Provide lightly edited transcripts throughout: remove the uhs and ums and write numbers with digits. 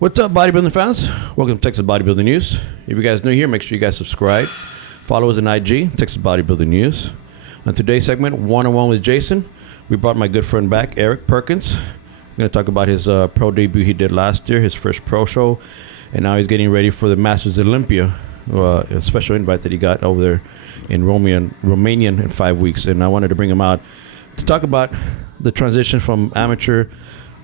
What's up, bodybuilding fans? Welcome to Texas Bodybuilding News. If you guys are new here, make sure you guys subscribe. Follow us on IG, Texas Bodybuilding News. On today's segment, one-on-one with Jason, we brought my good friend back, Eric Perkins. We're going to talk about his pro debut he did last year, his first pro show, and now he's getting ready for the Masters Olympia, a special invite that he got over there in Romania in 5 weeks. And I wanted to bring him out to talk about the transition from amateur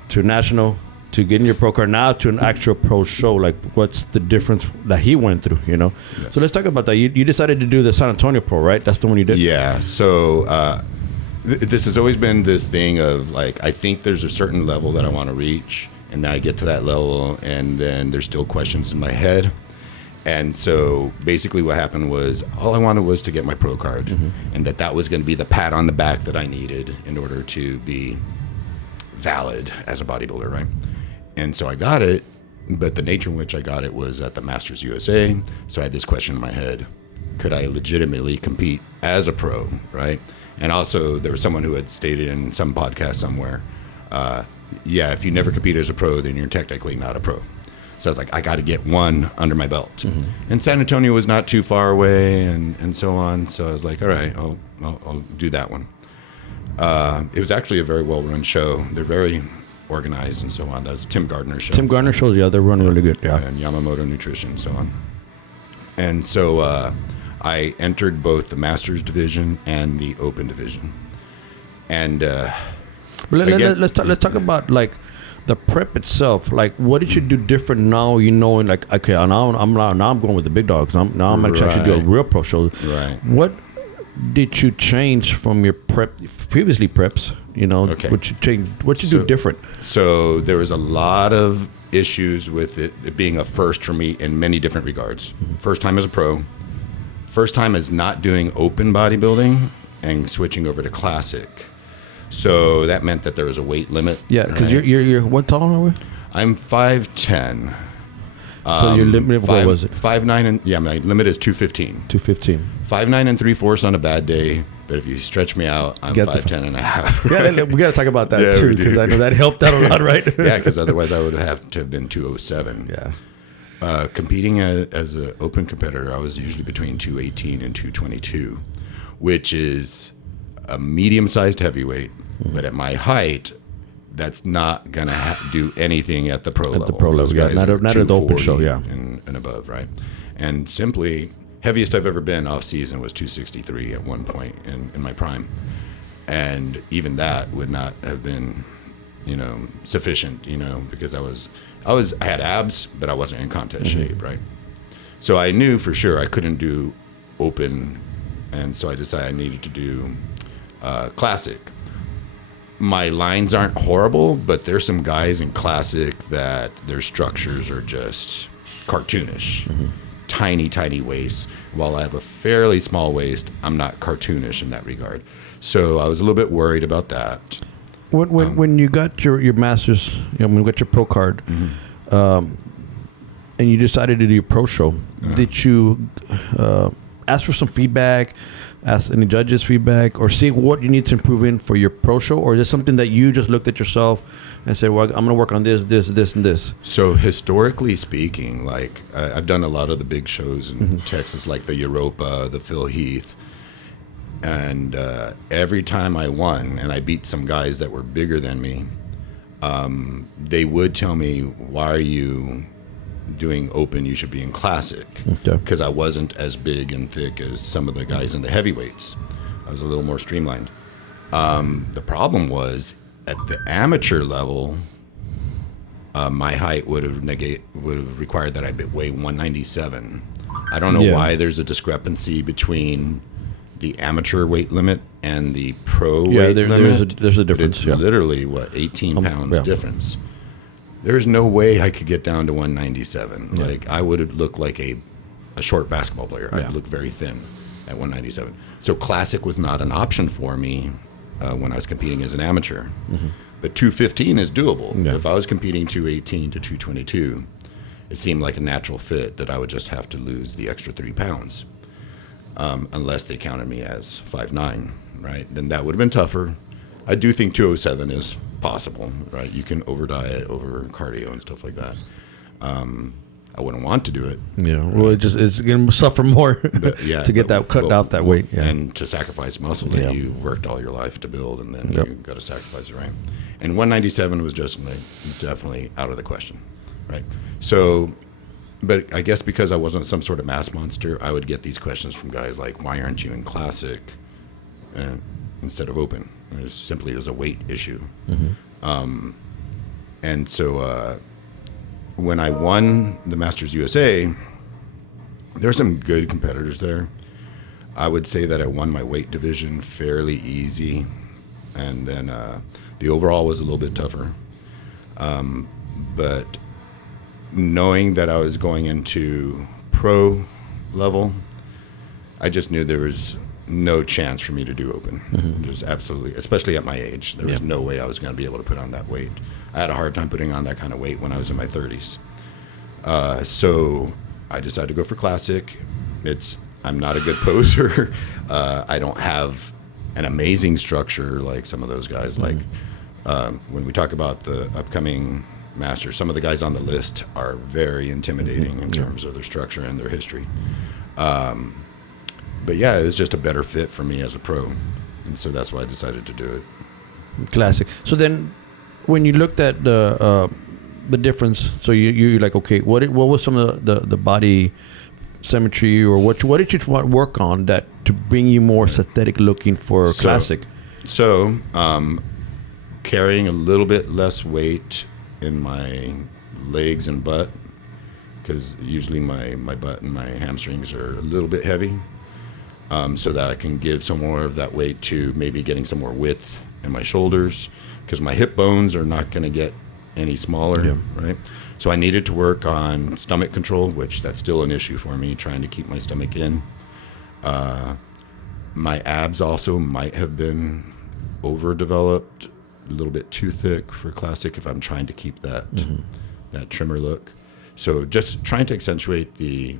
to national, to getting your pro card now to an actual pro show. Like, what's the difference that he went through, you know? Yes. So let's talk about that. You decided to do the San Antonio Pro, right? That's the one you did? Yeah. So this has always been this thing of, like, I think there's a certain level that I want to reach, and then I get to that level, and then there's still questions in my head. And so basically what happened was all I wanted was to get my pro card, and that was going to be the pat on the back that I needed in order to be valid as a bodybuilder, right? And so I got it, but the nature in which I got it was at the Masters USA. So I had this question in my head: could I legitimately compete as a pro, right? And also there was someone who had stated in some podcast somewhere, yeah, if you never compete as a pro, then you're technically not a pro. So I was like, I got to get one under my belt. And San Antonio was not too far away, and so on. So I was like, all right, I'll do that one. It was actually a very well-run show. They're very organized and so on. That was Tim Gardner's show. Tim Gardner shows, yeah, they run really good. Yeah. And Yamamoto Nutrition and so on. And so I entered both the Masters division and the Open division. And let's talk about, like, the prep itself. Like, what did you do different now? You know, like, okay, now I'm going with the big dogs. Now I'm actually doing a real pro show. Right. What did you change from your previously preps? You know, okay. What you do different? So there was a lot of issues with it being a first for me in many different regards. First time as a pro, first time as not doing open bodybuilding and switching over to classic. So that meant that there was a weight limit. Yeah, because you're what tall are we? I'm 5'10". So your limit, what was it? 5'9", and yeah, my limit is 215. 215. 5'9" and 3/4 on a bad day, but if you stretch me out, I'm 5'10" and a half. Right? Yeah, we got to talk about that too, because I know that helped out a lot, right? Yeah, because otherwise I would have to have been 207. Yeah. Competing as an open competitor, I was usually between 218 and 222, which is a medium-sized heavyweight, but at my height, that's not going to do anything at the pro level. At the pro level, yeah. Not at the open show, yeah. And above, right? And simply, heaviest I've ever been off-season was 263 at one point in my prime. And even that would not have been, sufficient, because I had abs, but I wasn't in contest shape, right? So I knew for sure I couldn't do open, and so I decided I needed to do classic. My lines aren't horrible, but there's some guys in classic that their structures are just cartoonish. Tiny waist. While I have a fairly small waist, I'm not cartoonish in that regard. So I was a little bit worried about that. When you got your masters, when you got your pro card, and you decided to do your pro show, did you ask for some feedback? Ask any judges feedback, or see what you need to improve in for your pro show? Or is it something that you just looked at yourself and said, well, I'm going to work on this, and this? So historically speaking, like I've done a lot of the big shows in Texas, like the Europa, the Phil Heath. And every time I won, and I beat some guys that were bigger than me, they would tell me, why are you doing open? You should be in classic. Because I wasn't as big and thick as some of the guys in the heavyweights. I was a little more streamlined. The problem was at the amateur level, my height would have required that I weigh 197. I don't know why there's a discrepancy between the amateur weight limit and the pro weight limit. There's a difference. It's literally 18 pounds difference. There's no way I could get down to 197. Yeah. Like, I would look like a short basketball player. I'd look very thin at 197. So classic was not an option for me when I was competing as an amateur. But 215 is doable. Yeah. If I was competing 218 to 222, it seemed like a natural fit that I would just have to lose the extra 3 pounds, unless they counted me as 5'9", right? Then that would have been tougher. I do think 207 is possible, right? You can over diet, over cardio and stuff like that. I wouldn't want to do it. Yeah. Well, it's going to suffer more to get cut off that weight. Yeah. And to sacrifice muscle that you worked all your life to build, and then you got to sacrifice it, right? And 197 was just definitely out of the question, right? So, but I guess because I wasn't some sort of mass monster, I would get these questions from guys like, why aren't you in classic instead of open? It simply was a weight issue. Mm-hmm. And so when I won the Masters USA, there's some good competitors there. I would say that I won my weight division fairly easy, and then the overall was a little bit tougher. But knowing that I was going into pro level, I just knew there was no chance for me to do open. Mm-hmm. Just absolutely, especially at my age. There was no way I was going to be able to put on that weight. I had a hard time putting on that kind of weight when I was in my 30s. So I decided to go for classic. I'm not a good poser. I don't have an amazing structure like some of those guys. Mm-hmm. Like when we talk about the upcoming Masters, some of the guys on the list are very intimidating in terms of their structure and their history. But yeah, it was just a better fit for me as a pro. And so that's why I decided to do it. Classic. So then when you looked at the difference, so you like, okay, what was some of the body symmetry, or what did you work on that to bring you more aesthetic looking for classic? So carrying a little bit less weight in my legs and butt, because usually my butt and my hamstrings are a little bit heavy, so that I can give some more of that weight to maybe getting some more width in my shoulders, because my hip bones are not going to get any smaller, right? So I needed to work on stomach control, which that's still an issue for me, trying to keep my stomach in. My abs also might have been overdeveloped, a little bit too thick for classic if I'm trying to keep that that trimmer look. So just trying to accentuate the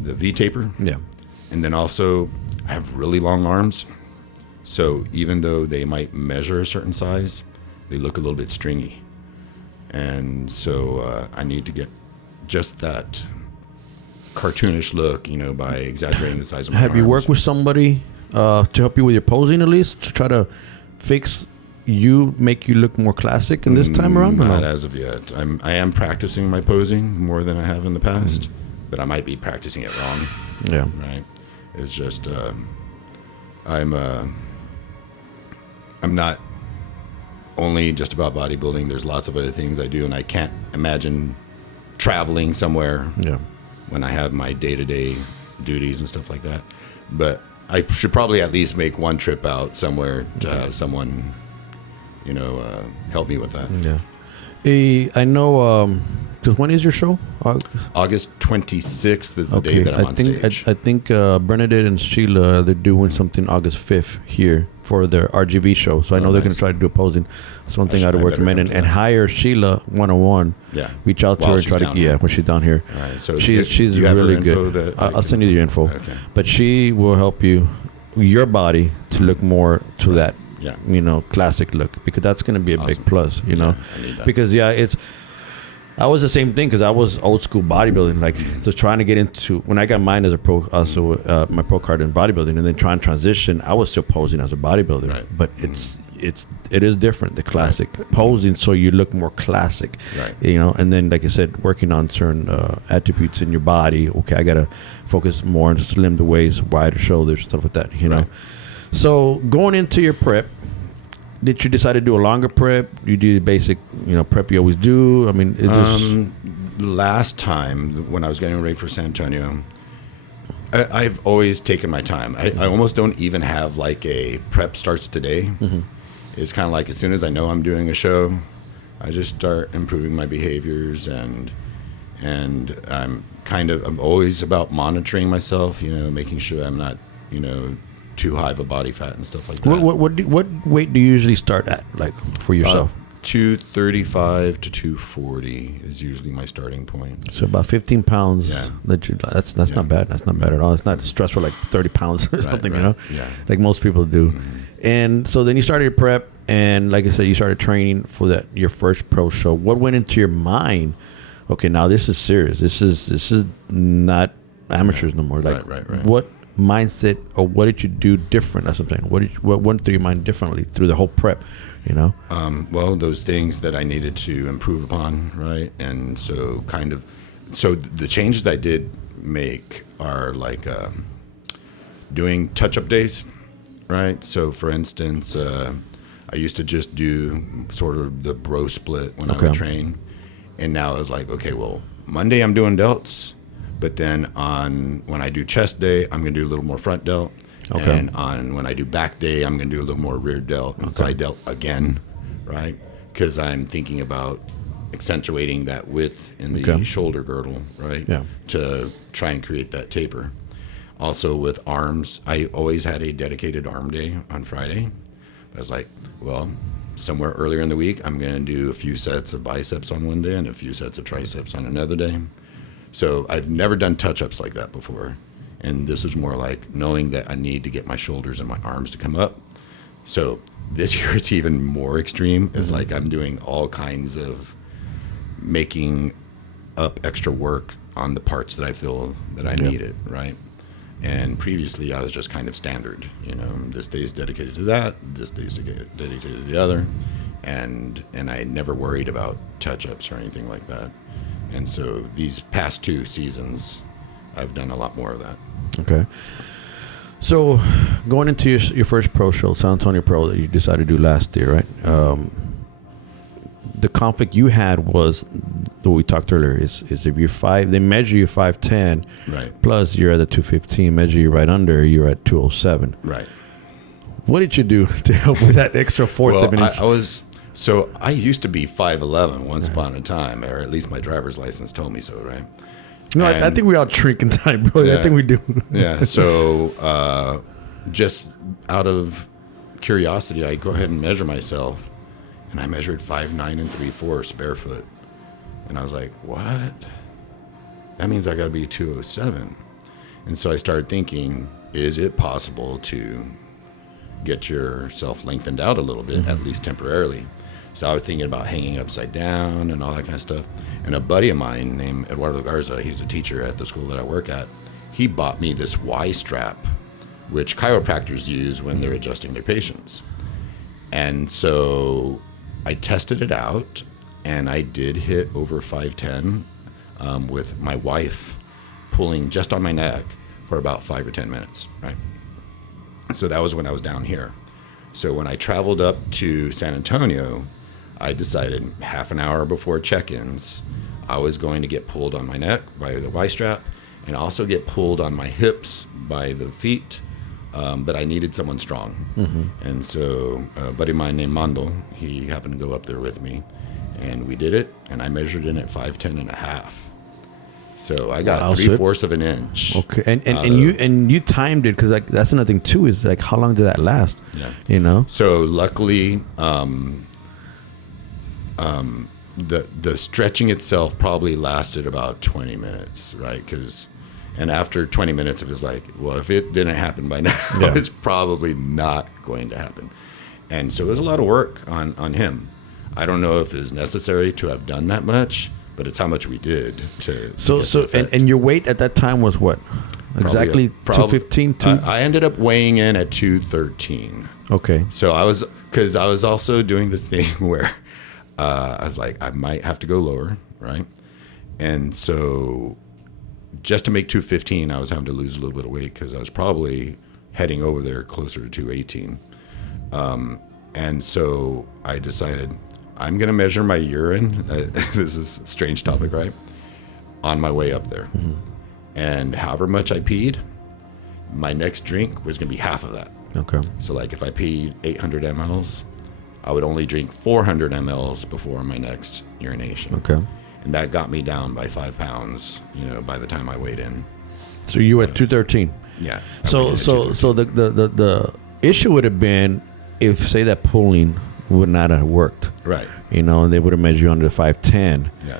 V-taper. Yeah. And then also I have really long arms. So even though they might measure a certain size, they look a little bit stringy. And so I need to get just that cartoonish look, by exaggerating the size of my arms. Have you worked with somebody to help you with your posing, at least, to try to make you look more classic in this time around? Not as of yet. I am practicing my posing more than I have in the past, but I might be practicing it wrong. Yeah. Right. It's just I'm not only just about bodybuilding. There's lots of other things I do, and I can't imagine traveling somewhere when I have my day-to-day duties and stuff like that. But I should probably at least make one trip out somewhere to have someone, help me with that. Yeah. I know, because when is your show? August 26th is the day that I'm on stage. I think Bernadette and Sheila, they're doing something August 5th here for their RGV show. So I know they're going to try to do a posing. That's one thing I'd recommend. And hire Sheila 101. Yeah. Reach out to her and try to, when she's down here. All right. So she's really good. I'll send you your info. Okay. But she will help your body to look more to that, classic look, because that's going to be a big plus, I need that. Because, I was the same thing, because I was old school bodybuilding, so trying to get into, when I got mine as a pro, also my pro card in bodybuilding, and then trying to transition, I was still posing as a bodybuilder, but it is different, the classic posing, so you look more classic, and then, like I said, working on certain attributes in your body. Okay, I gotta focus more on slim the waist, wider shoulders, stuff like that, So going into your prep, did you decide to do a longer prep? You do the basic, prep you always do? I mean, last time when I was getting ready for San Antonio, I've always taken my time. I almost don't even have like a prep starts today. Mm-hmm. It's kind of like as soon as I know I'm doing a show, I just start improving my behaviors, and I'm always about monitoring myself, making sure I'm not, too high of a body fat and stuff like that. What weight do you usually start at, like, for yourself? 235 to 240 is usually my starting point. So about 15 pounds. Yeah. That's not bad. That's not bad at all. It's not stressful like 30 pounds or something, Yeah. Like most people do. Mm-hmm. And so then you started your prep, and like I said, you started training for your first pro show. What went into your mind okay, now this is serious. This is not amateurs no more. Like, right. What mindset or what did you do different? That's what I'm saying. What went through your mind differently through the whole prep? You know. Well, those things that I needed to improve upon, right? And so the changes I did make are like doing touch-up days, right? So, for instance, I used to just do sort of the bro split when I would train, and now I was like, okay, well, Monday I'm doing delts, but then when I do chest day, I'm going to do a little more front delt. Okay. And when I do back day, I'm going to do a little more rear delt and side delt again, right? Because I'm thinking about accentuating that width in the shoulder girdle, right? Yeah. To try and create that taper. Also with arms, I always had a dedicated arm day on Friday. I was like, well, somewhere earlier in the week, I'm going to do a few sets of biceps on one day and a few sets of triceps on another day. So I've never done touch-ups like that before. And this was more like knowing that I need to get my shoulders and my arms to come up. So this year it's even more extreme. It's like I'm doing all kinds of making up extra work on the parts that I feel that I needed, right? And previously I was just kind of standard, you know, this day's dedicated to that, this day's dedicated to the other. And I never worried about touch-ups or anything like that. And so these past 2 seasons, I've done a lot more of that. Okay. So going into your first pro show, San Antonio Pro, that you decided to do last year, right? The conflict you had was what we talked earlier is if you're 5, they measure you 5'10", right? Plus you're at the 215, measure you right under, you're at 207. Right. What did you do to help with that extra fourth of an inch? I used to be 5'11" once upon a time, or at least my driver's license told me so, right? No, I think we all shrink in time, bro. Yeah, I think we do. Yeah. So just out of curiosity, I go ahead and measure myself, and I measured 5'9" and 3/4 barefoot, and I was like, "What? That means I got to be 207." And so I started thinking, is it possible to get yourself lengthened out a little bit, at least temporarily? So I was thinking about hanging upside down and all that kind of stuff. And a buddy of mine named Eduardo Garza, he's a teacher at the school that I work at, he bought me this Y strap, which chiropractors use when they're adjusting their patients. And so I tested it out, and I did hit over 5'10", with my wife pulling just on my neck for about 5 or 10 minutes, right? So that was when I was down here. So when I traveled up to San Antonio, I decided half an hour before check-ins, I was going to get pulled on my neck by the Y-strap and also get pulled on my hips by the feet, but I needed someone strong. And so a buddy of mine named Mondo, he happened to go up there with me, and we did it, and I measured in at 5'10" and a half. So I got 3/4 of an inch. Okay, and you timed it, because that's another thing too. Is like, how long did that last? Yeah. You know. So luckily, the stretching itself probably lasted about 20 minutes, right? And after 20 minutes, it was like, well, if it didn't happen by now, it's probably not going to happen. And so it was a lot of work on him. I don't know if it's necessary to have done that much, but it's how much we did to. And your weight at that time was what? Exactly 215. I ended up weighing in at 213. Okay. So I was also doing this thing where I was like, I might have to go lower, right? And so just to make 215, I was having to lose a little bit of weight because I was probably heading over there closer to 218. And so I decided I'm going to measure my urine. This is a strange topic, right? On my way up there. And however much I peed, my next drink was going to be half of that. Okay. So like if I peed 800 mLs, I would only drink 400 mLs before my next urination. Okay. And that got me down by 5 pounds, by the time I weighed in. So you were at 213. Yeah. So the issue would have been if, say, that pulling would not have worked. Right. And they would have measured you under 5'10". Yeah.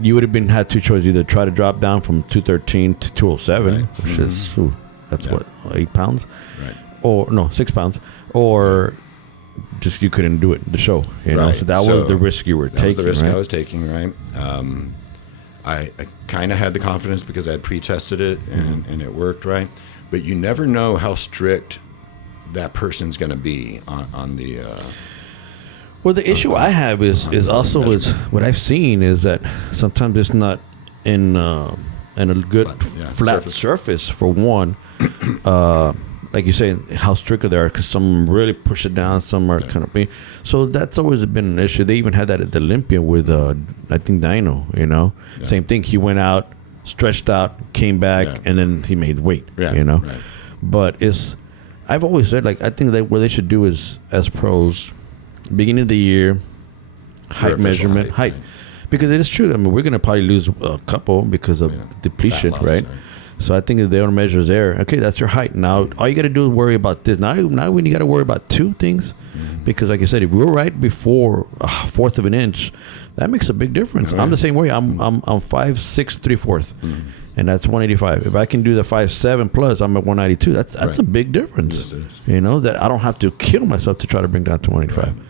You would have had two choices: either try to drop down from 213 to 207, right. Which is that's what, 8 pounds, right? Or no, 6 pounds, or just you couldn't do it, the show, you know. Right. So that was the risk you were taking. That was the risk right? I was taking, right? I kind of had the confidence because I had pre-tested it and it worked, right? But you never know how strict that person's going to be on the. Well, the issue I have is also what I've seen is that sometimes it's not in a good flat surface for one. Like you say, how strict they are, because some really push it down, some are kind of. So that's always been an issue. They even had that at the Olympia with, I think, Dino, you know. Yeah. Same thing. He went out, stretched out, came back, and then he made weight, you know. Right. But I've always said, like, I think that what they should do is, as pros, beginning of the year, height measurement, height. Right. Because it is true. I mean, we're going to probably lose a couple because of depletion, loss, right? So I think that their measures there. Okay, that's your height. Now, all you got to do is worry about this. Now when you got to worry about two things, because like I said, if we're right before a fourth of an inch, that makes a big difference. I'm the same way. I'm 5'6", 3/4", and that's 185. If I can do the 5'7" plus, I'm at 192. That's a big difference. Yes, it is. You know, that I don't have to kill myself to try to bring down to 185. Right.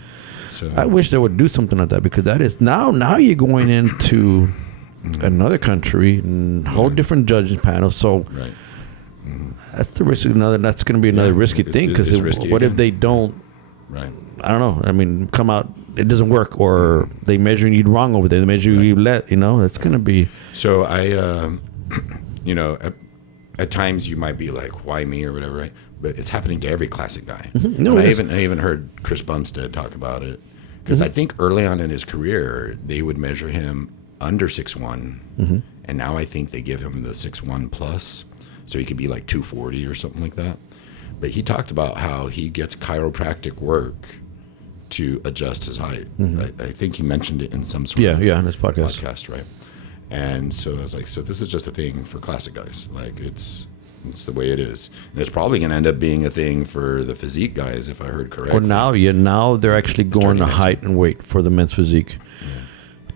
So I wish they would do something like that, because that is now you're going into another country and whole different judging panel. So that's the risk. That's going to be another risky thing, because what if they don't? Right. I don't know. I mean, come out, it doesn't work, or they measure you wrong over there. They measure you you know, it's going to be. So I, you know, at times you might be like, why me or whatever, right? But it's happening to every classic guy. No, I even heard Chris Bumstead talk about it, because I think early on in his career they would measure him under 6'1", and now I think they give him the 6'1" plus, so he could be like 240 or something like that. But he talked about how he gets chiropractic work to adjust his height. I think he mentioned it in some sort of in this podcast, right? And so I was like, so this is just a thing for classic guys. Like it's the way it is, and it's probably going to end up being a thing for the physique guys, if I heard correctly. Well, now they're actually going to height and weight for the men's physique.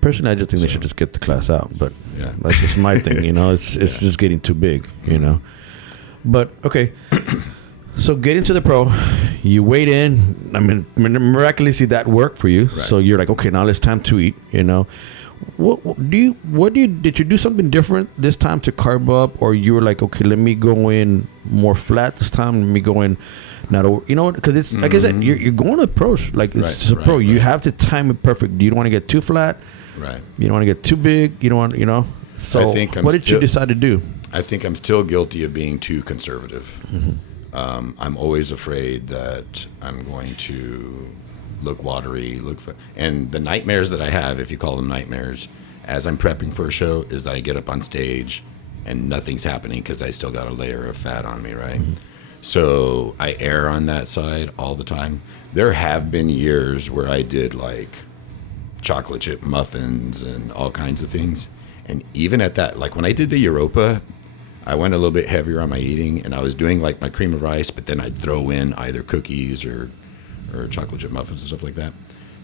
Personally, I just think they should just get the class out, but that's just my thing, you know. It's just getting too big, you know. But okay, so get into the pro, you weighed in. I mean, miraculously that worked for you. Right. So you're like, okay, now it's time to eat, you know. Did you do something different this time to carb up, or you were like, okay, let me go in more flat this time, let me go in not over, you know what, because it's like I said, you're going to approach like it's a pro. You have to time it perfect. You don't want to get too flat, you don't want to get too big, you don't want, you know. So what did you decide to do? I think I'm still guilty of being too conservative. I'm always afraid that I'm going to look watery, and the nightmares that I have, if you call them nightmares, as I'm prepping for a show, is that I get up on stage and nothing's happening because I still got a layer of fat on me, right? So I err on that side all the time. There have been years where I did like chocolate chip muffins and all kinds of things, and even at that, like when I did the Europa, I went a little bit heavier on my eating, and I was doing like my cream of rice, but then I'd throw in either cookies or chocolate chip muffins and stuff like that.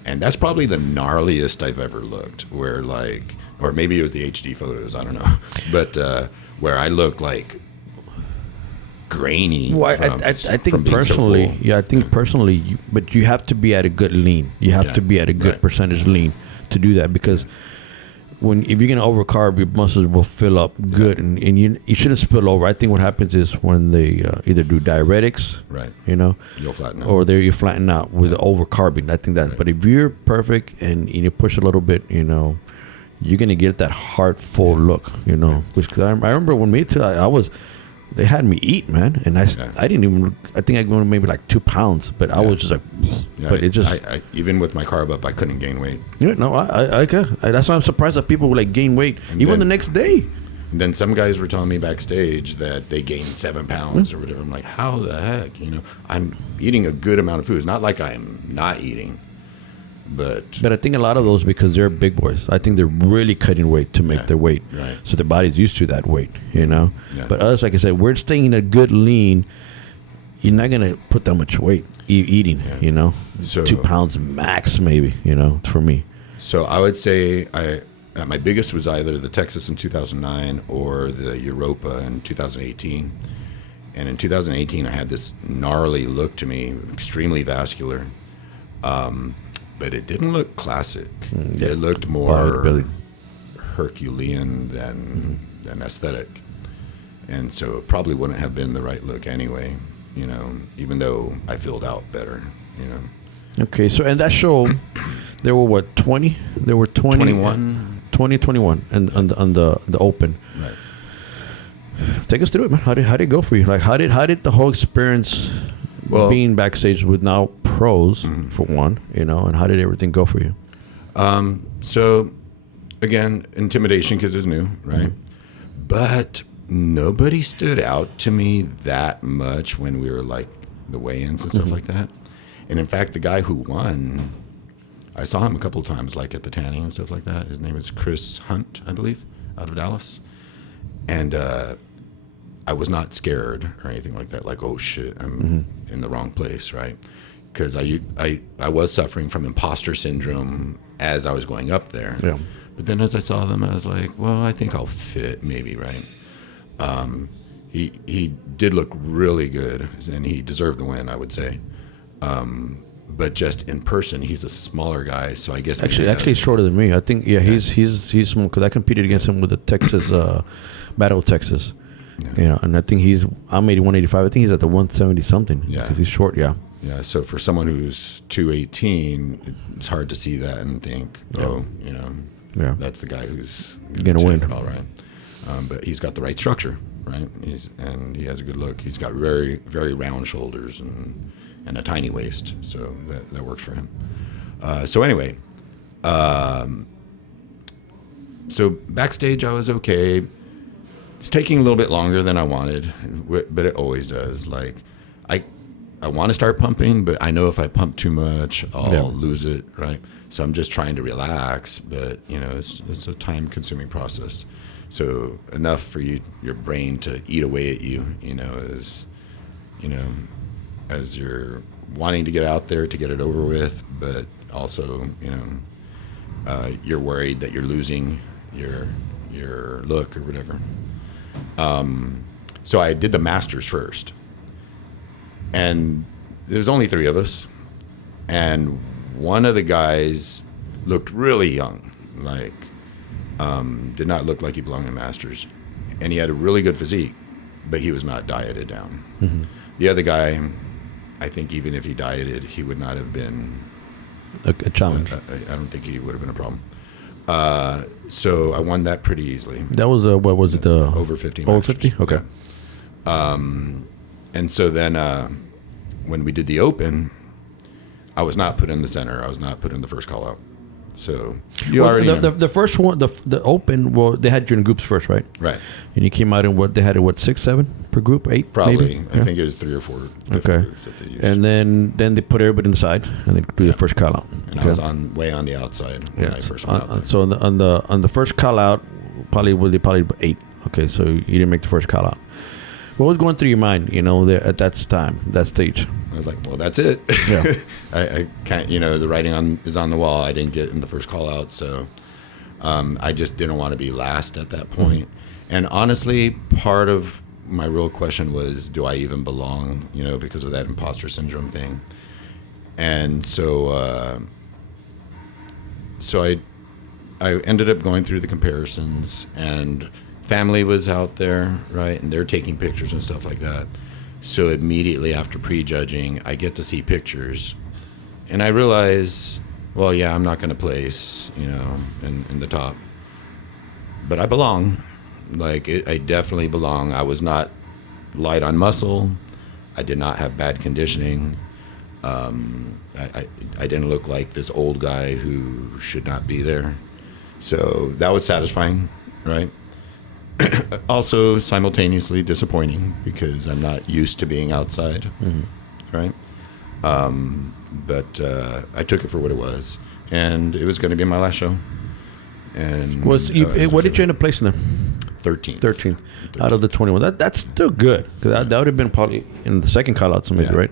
And that's probably the gnarliest I've ever looked, where like, or maybe it was the HD photos, I don't know, but where I looked like grainy. Well, I think personally, so I think personally, but you have to be at a good lean. You have to be at a good percentage lean to do that, because if you're gonna overcarb, your muscles will fill up good, and you shouldn't spill over. I think what happens is when they either do diuretics, you know, you'll flatten out, or you flatten out with overcarbing. I think that. But if you're perfect and you push a little bit, you know, you're gonna get that heart full look, you know. Which I remember when they had me eat, man, and I didn't even. I think I gained maybe like 2 pounds, but I was just like, but it just. I even with my carb up, I couldn't gain weight. Yeah, no, that's why I'm surprised that people would like gain weight even the next day. And then some guys were telling me backstage that they gained 7 pounds or whatever. I'm like, how the heck? You know, I'm eating a good amount of food. It's not like I'm not eating. But I think a lot of those, because they're big boys, I think they're really cutting weight to make their weight. Right. So their body's used to that weight, you know. Yeah. But us, like I said, we're staying in a good lean. You're not going to put that much weight eating, you know. So 2 pounds max maybe, you know, for me. So I would say my biggest was either the Texas in 2009 or the Europa in 2018. And in 2018, I had this gnarly look to me, extremely vascular. But it didn't look classic. Yeah. It looked more Bodybuilding. Herculean than aesthetic. And so it probably wouldn't have been the right look anyway, you know, even though I filled out better, you know. Okay, so and that show, there were what, 20? There were 20, 21. 21, and on the open. Right. Take us through it, man. How did it go for you? Like, how did the whole experience being backstage with now pros, for one, you know, and how did everything go for you? So, again, intimidation because it's new, right? But nobody stood out to me that much when we were like the weigh-ins and stuff like that. And in fact, the guy who won, I saw him a couple of times, like at the tanning and stuff like that. His name is Chris Hunt, I believe, out of Dallas. And I was not scared or anything like that. Like, oh shit, I'm in the wrong place, right? Because I was suffering from imposter syndrome as I was going up there. Yeah. But then as I saw them, I was like, well, I think I'll fit, maybe, right? He did look really good, and he deserved the win, I would say. But just in person, he's a smaller guy, so I guess Actually, he's shorter than me. I think, he's small, because I competed against him with the Texas, Battle of Texas. Yeah. You know, and I think I'm 185. I think he's at the 170 something. Yeah. Because he's short, yeah. Yeah, so for someone who's 218, it's hard to see that and think, oh, you know, that's the guy who's gonna win. All right. But he's got the right structure, right? And he has a good look. He's got very, very round shoulders and a tiny waist, so that works for him. So anyway, so backstage I was okay. It's taking a little bit longer than I wanted, but it always does. Like, I want to start pumping, but I know if I pump too much, I'll lose it, right? So I'm just trying to relax, but, you know, it's a time-consuming process. So enough for your brain to eat away at you, you know, as you're wanting to get out there to get it over with, but also, you know, you're worried that you're losing your look or whatever. So I did the Masters first, and there was only 3 of us, and one of the guys looked really young, like did not look like he belonged in Masters, and he had a really good physique, but he was not dieted down. The other guy, I think even if he dieted, he would not have been a challenge. I don't think he would have been a problem. So I won that pretty easily. That was what was it? The over 50. Over 50. Okay. Yeah. And so then when we did the open, I was not put in the center. I was not put in the first call out. So you already know. The first one, the open, well, they had you in groups first, right? Right. And you came out in what they had, 6, 7 per group, 8, probably. maybe? I think it was 3 or 4. Okay. Groups that they used. And then they put everybody inside and they do the first call out. And I was way on the outside when I first went out there. So on the first call out, probably 8. Okay, so you didn't make the first call out. What was going through your mind, you know, there at that stage? I was like, well, that's it. Yeah. I can't, you know, the writing is on the wall. I didn't get in the first call out, so I just didn't want to be last at that point. And honestly, part of my real question was, do I even belong, you know, because of that imposter syndrome thing. And so I ended up going through the comparisons, and family was out there, right? And they're taking pictures and stuff like that. So immediately after prejudging, I get to see pictures, and I realize, well, yeah, I'm not going to place, you know, in the top, but I belong. Like, I definitely belong. I was not light on muscle. I did not have bad conditioning. I didn't look like this old guy who should not be there. So that was satisfying, right? Also simultaneously disappointing because I'm not used to being outside, right? But I took it for what it was, and it was going to be my last show. And what did you end up placing there? 13th out of the 21. That's still good, because that would have been probably in the second call out, so maybe, right?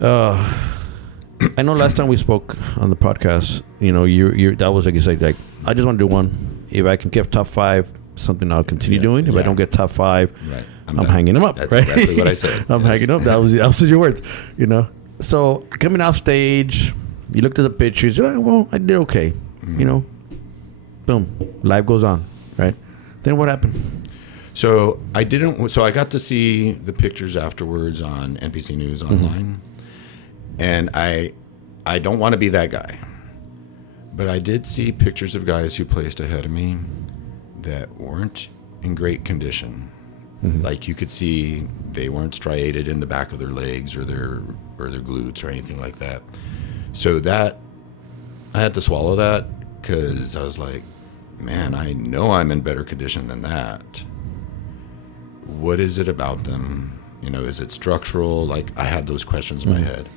I know last time we spoke on the podcast, you know, that was like you said, like, I just want to do one. If I can get top 5, something I'll continue doing. If I don't get top 5, right. I'm hanging them up. That's right? exactly what I said. I'm hanging up. That was your words, you know. So coming off stage, you looked at the pictures. You're like, well, I did okay. You know, boom, life goes on, right? Then what happened? So I got to see the pictures afterwards on NPC News online, and I don't want to be that guy, but I did see pictures of guys who placed ahead of me that weren't in great condition. Like you could see they weren't striated in the back of their legs or their glutes or anything like that. So that I had to swallow that, because I was like, man, I know I'm in better condition than that. What is it about them? You know, is it structural? Like, I had those questions in my head.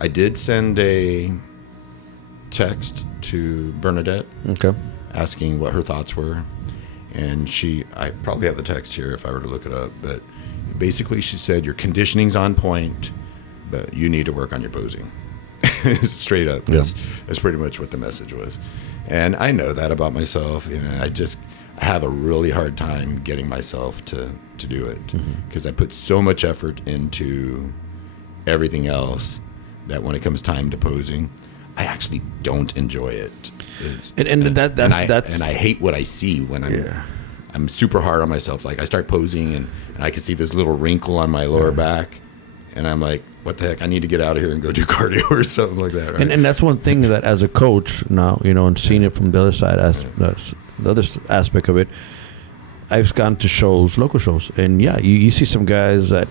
I did send a text to Bernadette, asking what her thoughts were. And I probably have the text here if I were to look it up, but basically she said, your conditioning's on point, but you need to work on your posing. Straight up. Yeah. That's pretty much what the message was. And I know that about myself. You know, I have a really hard time getting myself to do it, because I put so much effort into everything else that when it comes time to posing, I actually don't enjoy it. And I hate what I see when I'm super hard on myself. Like, I start posing and I can see this little wrinkle on my lower back, and I'm like, what the heck? I need to get out of here and go do cardio or something like that. Right? And that's one thing that as a coach now, you know, and seeing it from the other side, as the other aspect of it, I've gone to shows, local shows, and you see some guys that,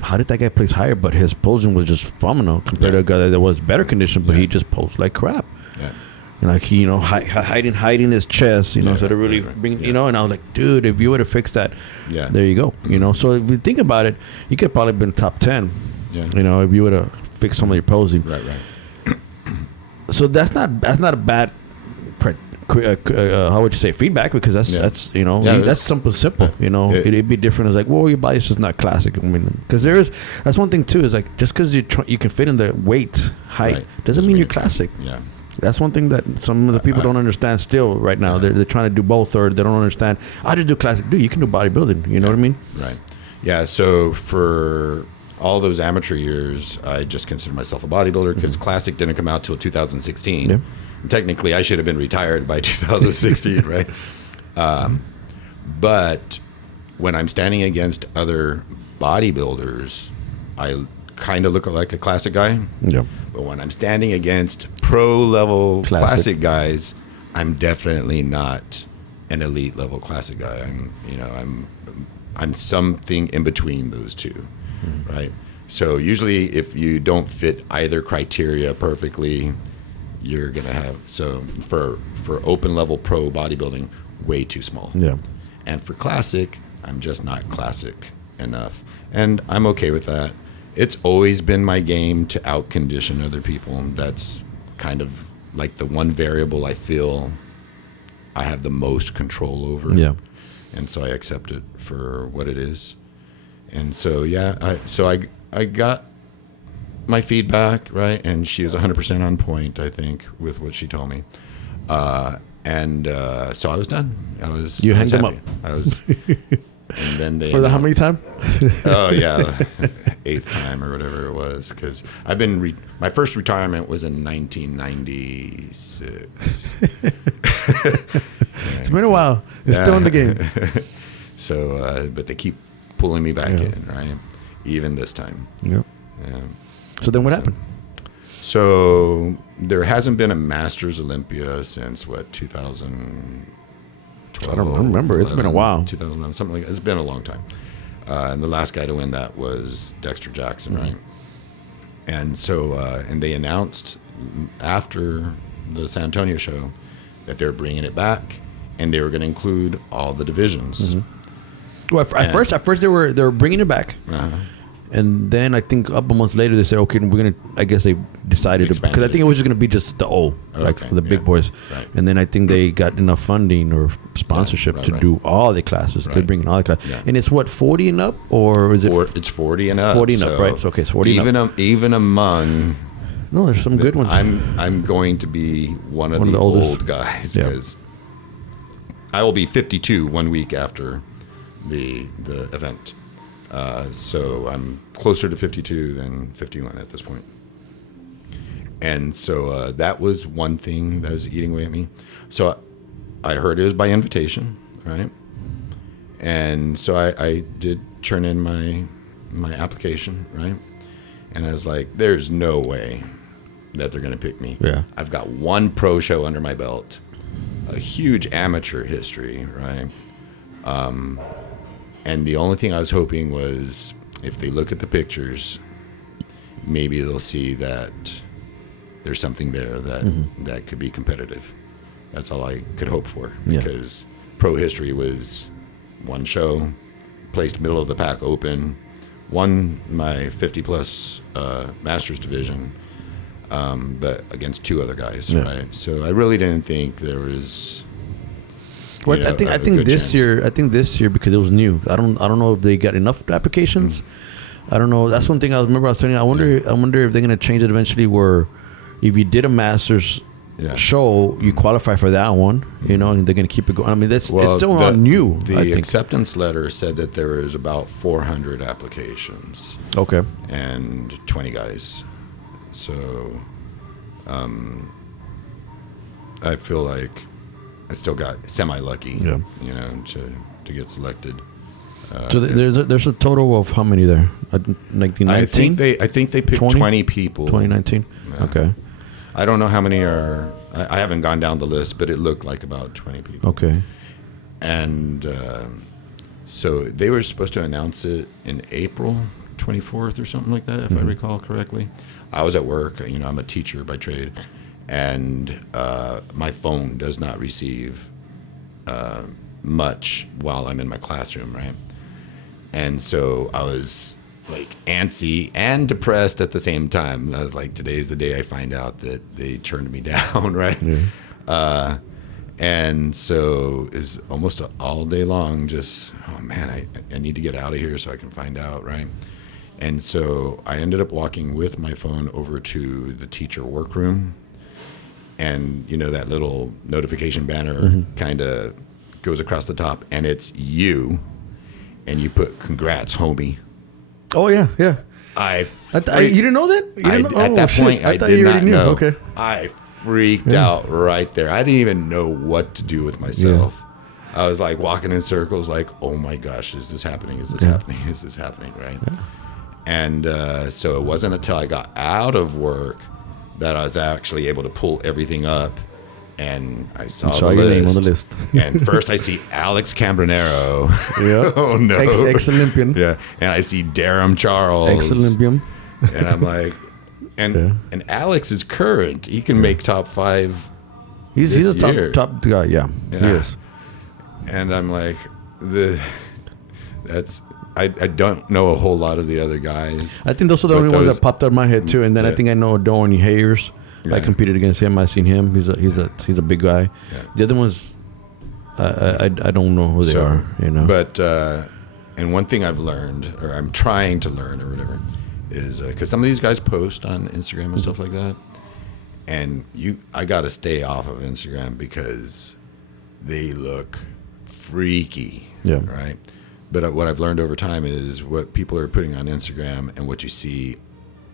how did that guy place higher? But his posing was just phenomenal compared to a guy that was better conditioned, but he just posed like crap. Yeah. And like, he, you know, hiding his chest, you know, so to really bring, you know, and I was like, dude, if you would have fixed that, there you go. You know, so if you think about it, you could have probably been top 10, you know, if you would have fixed some of your posing. Right. So that's not a bad, how would you say, feedback, because that's you know, that's simple. You know, it'd be different. It's like, well, your body's just not classic. I mean, because that's one thing too. Is like, just because you can fit in the weight height doesn't mean you're classic. Yeah. That's one thing that some of the people don't understand still right now. They're trying to do both, or they don't understand. I just do classic. Dude, you can do bodybuilding. You know what I mean? Right. Yeah. So for all those amateur years, I just consider myself a bodybuilder, because classic didn't come out till 2016. Yeah. Technically, I should have been retired by 2016, right? But when I'm standing against other bodybuilders, I kind of look like a classic guy. Yeah. But when I'm standing against pro-level classic guys, I'm definitely not an elite level classic guy. I'm something in between those two, right? So usually, if you don't fit either criteria perfectly, you're gonna have, so for open level pro bodybuilding, way too small. Yeah. And for classic, I'm just not classic enough, and I'm okay with that. It's always been my game to out condition other people. That's kind of like the one variable I feel I have the most control over. Yeah. And so I accept it for what it is. And so I got my feedback, right? And she was 100% on point, I think, with what she told me. So I was done. You hanged them up. And then they for the how many time? Oh yeah, 8th time or whatever it was. Because I've been my first retirement was in 1996. It's been a while. It's still in the game. So, but they keep pulling me back in, right? Even this time. Yep. Yeah. So then what happened? So there hasn't been a Masters Olympia since 2012. I don't remember. It's been a while. 2011, something like that. It's been a long time. And the last guy to win that was Dexter Jackson, right? And so, and they announced after the San Antonio show that they were bringing it back, and they were going to include all the divisions. Well, at first they were bringing it back. And then I think up a month later they said, okay, we're gonna. I guess they decided to, because I think it was just gonna be just the O, like for the big boys. Right. And then I think they got enough funding or sponsorship to do all the classes. They're bringing all the classes, and it's 40 and up, or is it? It's 40 and up. 40 and up, right? So, okay, it's 40 and up. Even among. No, there's some good ones. I'm going to be one of the old guys, because I will be 52 1 week after the event. So I'm closer to 52 than 51 at this point. And so that was one thing that was eating away at me. So I heard it was by invitation, right? And so I did turn in my application, right? And I was like, there's no way that they're going to pick me. Yeah. I've got one pro show under my belt, a huge amateur history, right? And the only thing I was hoping was if they look at the pictures, maybe they'll see that there's something there that could be competitive. That's all I could hope for, because pro history was one show, placed middle of the pack open, won my 50-plus Masters division, but against two other guys, right? So I really didn't think there was. Well, I think this year because it was new. I don't know if they got enough applications. I don't know. That's one thing I was saying. I wonder if they're going to change it eventually, where if you did a Masters show, you qualify for that one, and they're going to keep it going. I mean, it's still not new. The acceptance letter said that there was about 400 applications. Okay. And 20 guys. So, I feel like I still got semi-lucky, to get selected. So there's a total of how many there? Like 19? I think they picked 20 people. 2019. Yeah. Okay. I don't know how many are. I haven't gone down the list, but it looked like about 20 people. Okay. And so they were supposed to announce it in April 24th or something like that, if I recall correctly. I was at work. I'm a teacher by trade, and my phone does not receive much while I'm in my classroom, right? And so I was like antsy and depressed at the same time. I was like, today's the day I find out that they turned me down, right? Yeah. And so it's almost all day long just, oh man, I need to get out of here so I can find out, right? And so I ended up walking with my phone over to the teacher workroom, and that little notification banner kind of goes across the top, and it's you, and you put "Congrats, homie." Oh yeah. You didn't know that? At that point, I did not know. Okay. I freaked out right there. I didn't even know what to do with myself. I was like walking in circles, like, oh my gosh, is this happening? Is this happening? Is this happening? Right. Yeah. And so it wasn't until I got out of work that I was actually able to pull everything up, and I saw the your name on the list. And first I see Alex Cambronero. Yeah. Oh no. Ex-Olympian. Yeah. And I see Durham Charles. Ex-Olympian. And I'm like, and Alex is current. He can make top 5. He's a top guy. Yeah. He is. And I'm like, I don't know a whole lot of the other guys. I think those are the only ones that popped out of my head too. And then I think I know Dorn Hayers. Yeah. I competed against him. I've seen him. He's a big guy. Yeah. The other ones, I don't know who they are. But and one thing I've learned, or I'm trying to learn, or whatever, is because some of these guys post on Instagram and stuff like that, and I got to stay off of Instagram because they look freaky. Yeah. Right. But what I've learned over time is what people are putting on Instagram and what you see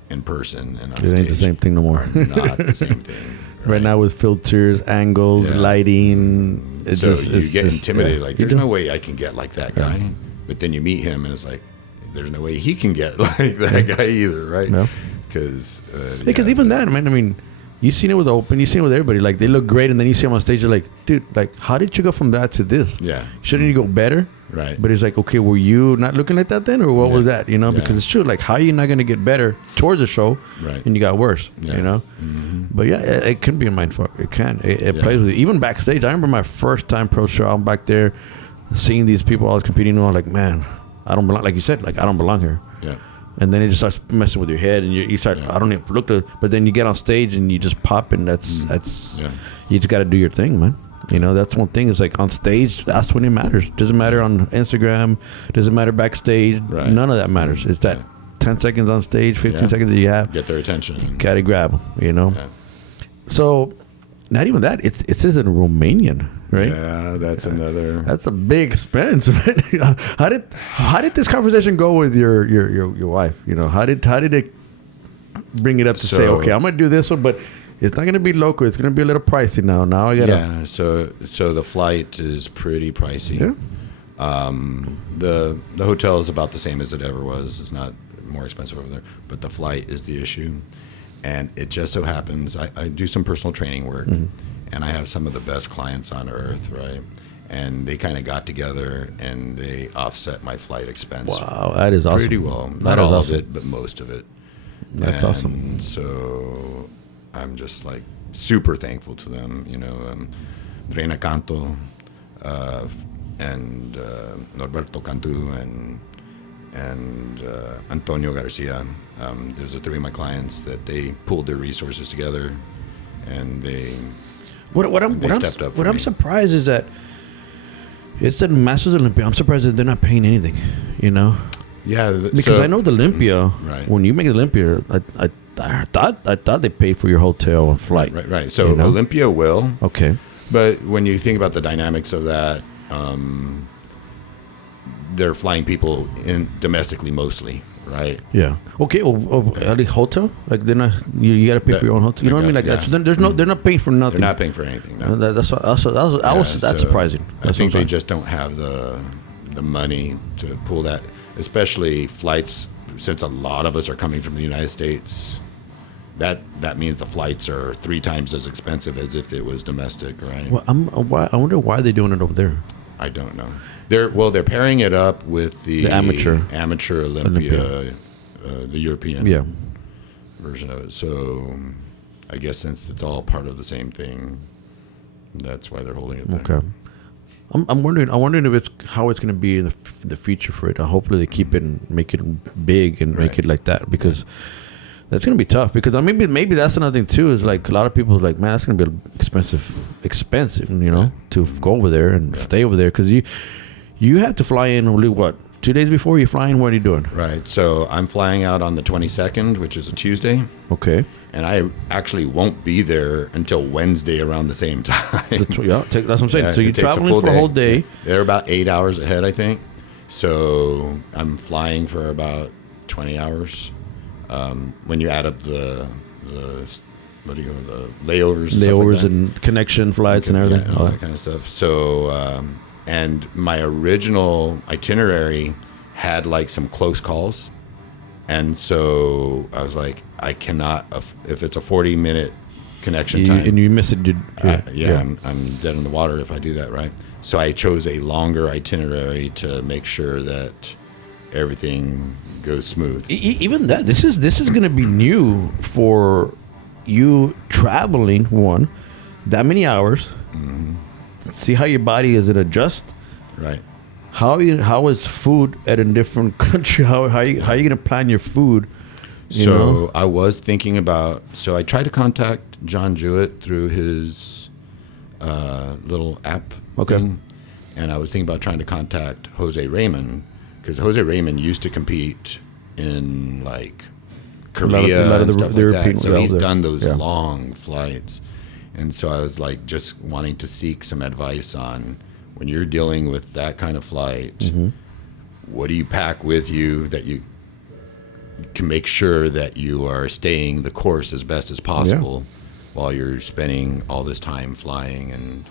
in person and on stage. It ain't the same thing no more. Not the same thing. Right now with filters, angles, lighting. You get intimidated. Like, there's no way I can get like that guy. Yeah. But then you meet him and it's like, there's no way he can get like that guy either, right? No. Because even that, man, I mean, you've seen it with Open, you've seen it with everybody. Like, they look great, and then you see them on stage, you're like, dude, like, how did you go from that to this? Yeah. Shouldn't you go better? Right. But it's like, okay, were you not looking at that then, or what was that? Because it's true. Like, how are you not going to get better towards the show, and you got worse? Mm-hmm. But it can be a mindfuck. It can. It plays with you. Even backstage, I remember my first time pro show. I'm back there, seeing these people I was competing with. I'm like, man, I don't belong. Like you said, like, I don't belong here. Yeah. And then it just starts messing with your head, and you start. I don't even look to. But then you get on stage and you just pop, and that's. You just got to do your thing, man. That's one thing. Is like on stage, that's when it matters. Doesn't matter on Instagram. Doesn't matter backstage. Right. None of that matters. It's that 10 seconds on stage, 15 seconds that you have. Get their attention. You gotta grab them. So, not even that. It says in Romanian. right? Yeah, that's another. That's a big expense. Right? How did this conversation go with your wife? You know, how did it bring it up to say, okay, I'm gonna do this one, but it's not gonna be local. It's gonna be a little pricey now. Now I gotta. Yeah. So the flight is pretty pricey. Yeah. The hotel is about the same as it ever was. It's not more expensive over there, but the flight is the issue. And it just so happens I do some personal training work, and I have some of the best clients on earth, right? And they kind of got together and they offset my flight expense. Wow, that is awesome. Pretty well. Not all of it, but most of it. That's awesome. So I'm just like super thankful to them. You know, Reina Canto and Norberto Cantu and Antonio Garcia. Those are three of my clients that they pulled their resources together, and they stepped up. What I'm surprised is that it's the Masters Olympia. I'm surprised that they're not paying anything. You know? Yeah, because I know the Olympia. Right. When you make the Olympia, I thought they paid for your hotel and flight. Right. So Olympia will. Okay. But when you think about the dynamics of that, they're flying people in domestically mostly, right? Yeah. Okay. At the hotel, like they're not. You got to pay for your own hotel. You know what I mean? Like there's no. They're not paying for nothing. They're not paying for anything. No. That's surprising. I think they just don't have the money to pull that, especially flights. Since a lot of us are coming from the United States, that means the flights are 3 times as expensive as if it was domestic, right? Well, I wonder why they're doing it over there. I don't know. They're pairing it up with the amateur Olympia. The European version of it. So I guess since it's all part of the same thing, that's why they're holding it there. Okay. I'm wondering if how it's going to be in the future for it. Hopefully they keep it and make it big and make it like that, because that's going to be tough. Because maybe that's another thing too, is like a lot of people are like, man, that's going to be expensive, you know, to go over there and stay over there, because you have to fly in only 2 days before you fly in. What are you doing? Right. So I'm flying out on the 22nd, which is a Tuesday. Okay. And I actually won't be there until Wednesday around the same time. That's what I'm saying. Yeah, so you're traveling for a whole day. They're about 8 hours ahead, I think. So I'm flying for about 20 hours. When you add up the layovers and connection flights and everything. And all that kind of stuff. So, and my original itinerary had like some close calls. And so I was like, I cannot, if it's a 40-minute connection time. And you miss it. I'm dead in the water if I do that, right? So I chose a longer itinerary to make sure that everything goes smooth. Even that, this is going to be new for you traveling, that many hours. Mm-hmm. See how your body is, it adjust. Right. How is food at a different country? How are you going to plan your food? So I was thinking about. So I tried to contact John Jewett through his little app thing, and I was thinking about trying to contact Jose Raymond, because Jose Raymond used to compete in like Korea and stuff like that. So he's done those long flights, and so I was like just wanting to seek some advice on, when you're dealing with that kind of flight, what do you pack with you that you can make sure that you are staying the course as best as possible while you're spending all this time flying and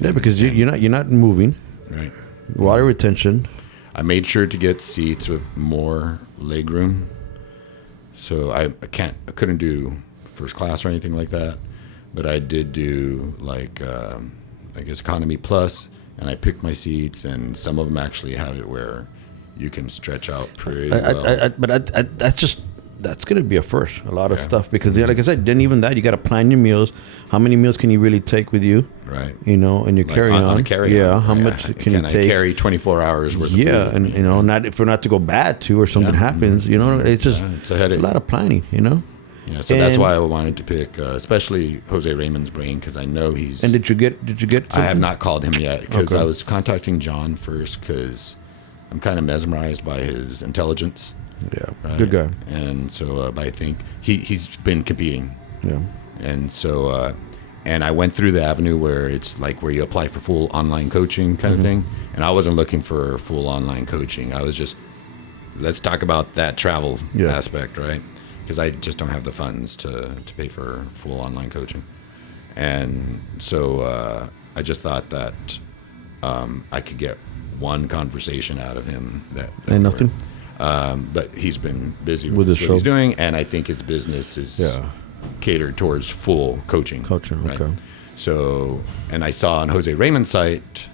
because you're not moving, right? Water retention. I made sure to get seats with more leg room, so I couldn't do first class or anything like that, but I did do like I guess economy plus. And I picked my seats, and some of them actually have it where you can stretch out pretty well. That's going to be a first. A lot of stuff, because like I said, then even that, you got to plan your meals. How many meals can you really take with you? Right. You know, and you're like carrying on. A carry-on. Yeah. How much can you take? I carry 24 hours worth of food? Yeah, and you know, not for not to go bad too, or something happens. You know, it's just it's a headache. It's a lot of planning. You know. Yeah, so that's why I wanted to pick, especially Jose Raymond's brain, because I know he's. And did you get? Something? I have not called him yet, because I was contacting John first, because I'm kind of mesmerized by his intelligence. Yeah, right? Good guy. And so I think he's been competing. Yeah. And so And I went through the avenue where it's like where you apply for full online coaching kind of thing. And I wasn't looking for full online coaching. I was just, let's talk about that travel aspect, right? Because I just don't have the funds to pay for full online coaching. And so I just thought that I could get one conversation out of him. That and nothing? But he's been busy with what he's doing. And I think his business is... catered towards full coaching. Right? Okay. So, and I saw on Jose Raymond's site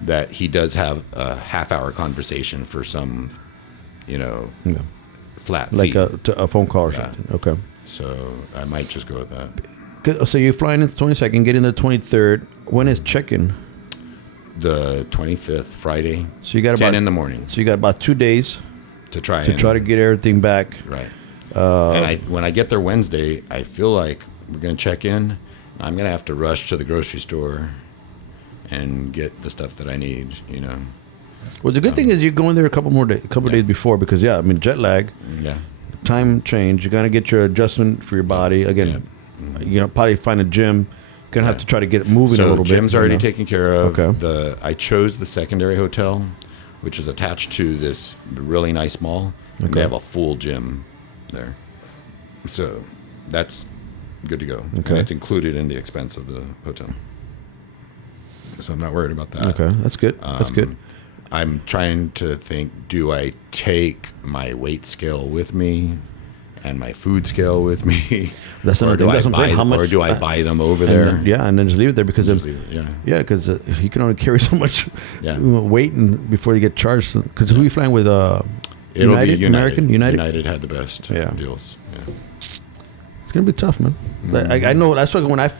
that he does have a half-hour conversation for some, flat fee. Like a phone call or something. Okay. So I might just go with that. Good. So you're flying in the 22nd, getting the 23rd. When is check-in? The 25th, Friday. So you got 10 in the morning. So you got about 2 days to try to get everything back. Right. And when I get there Wednesday, I feel like we're going to check in. I'm going to have to rush to the grocery store and get the stuff that I need, Well, the good thing is you're going there a couple days before because, jet lag, time change. You're going to get your adjustment for your body. Again, probably find a gym. Going to have to try to get it moving a little bit. So gym's already taken care of. Okay. I chose the secondary hotel, which is attached to this really nice mall. And they have a full gym there, so that's good to go. Okay, and it's included in the expense of the hotel, so I'm not worried about that. Okay, that's good. That's good. I'm trying to think: do I take my weight scale with me and my food scale with me? That's another thing. Or do I buy them over there? And then just leave it there because because you can only carry so much weight before you get charged. Because who are you flying with? United? United had the best deals. Yeah. It's gonna be tough, man. I know that's why when I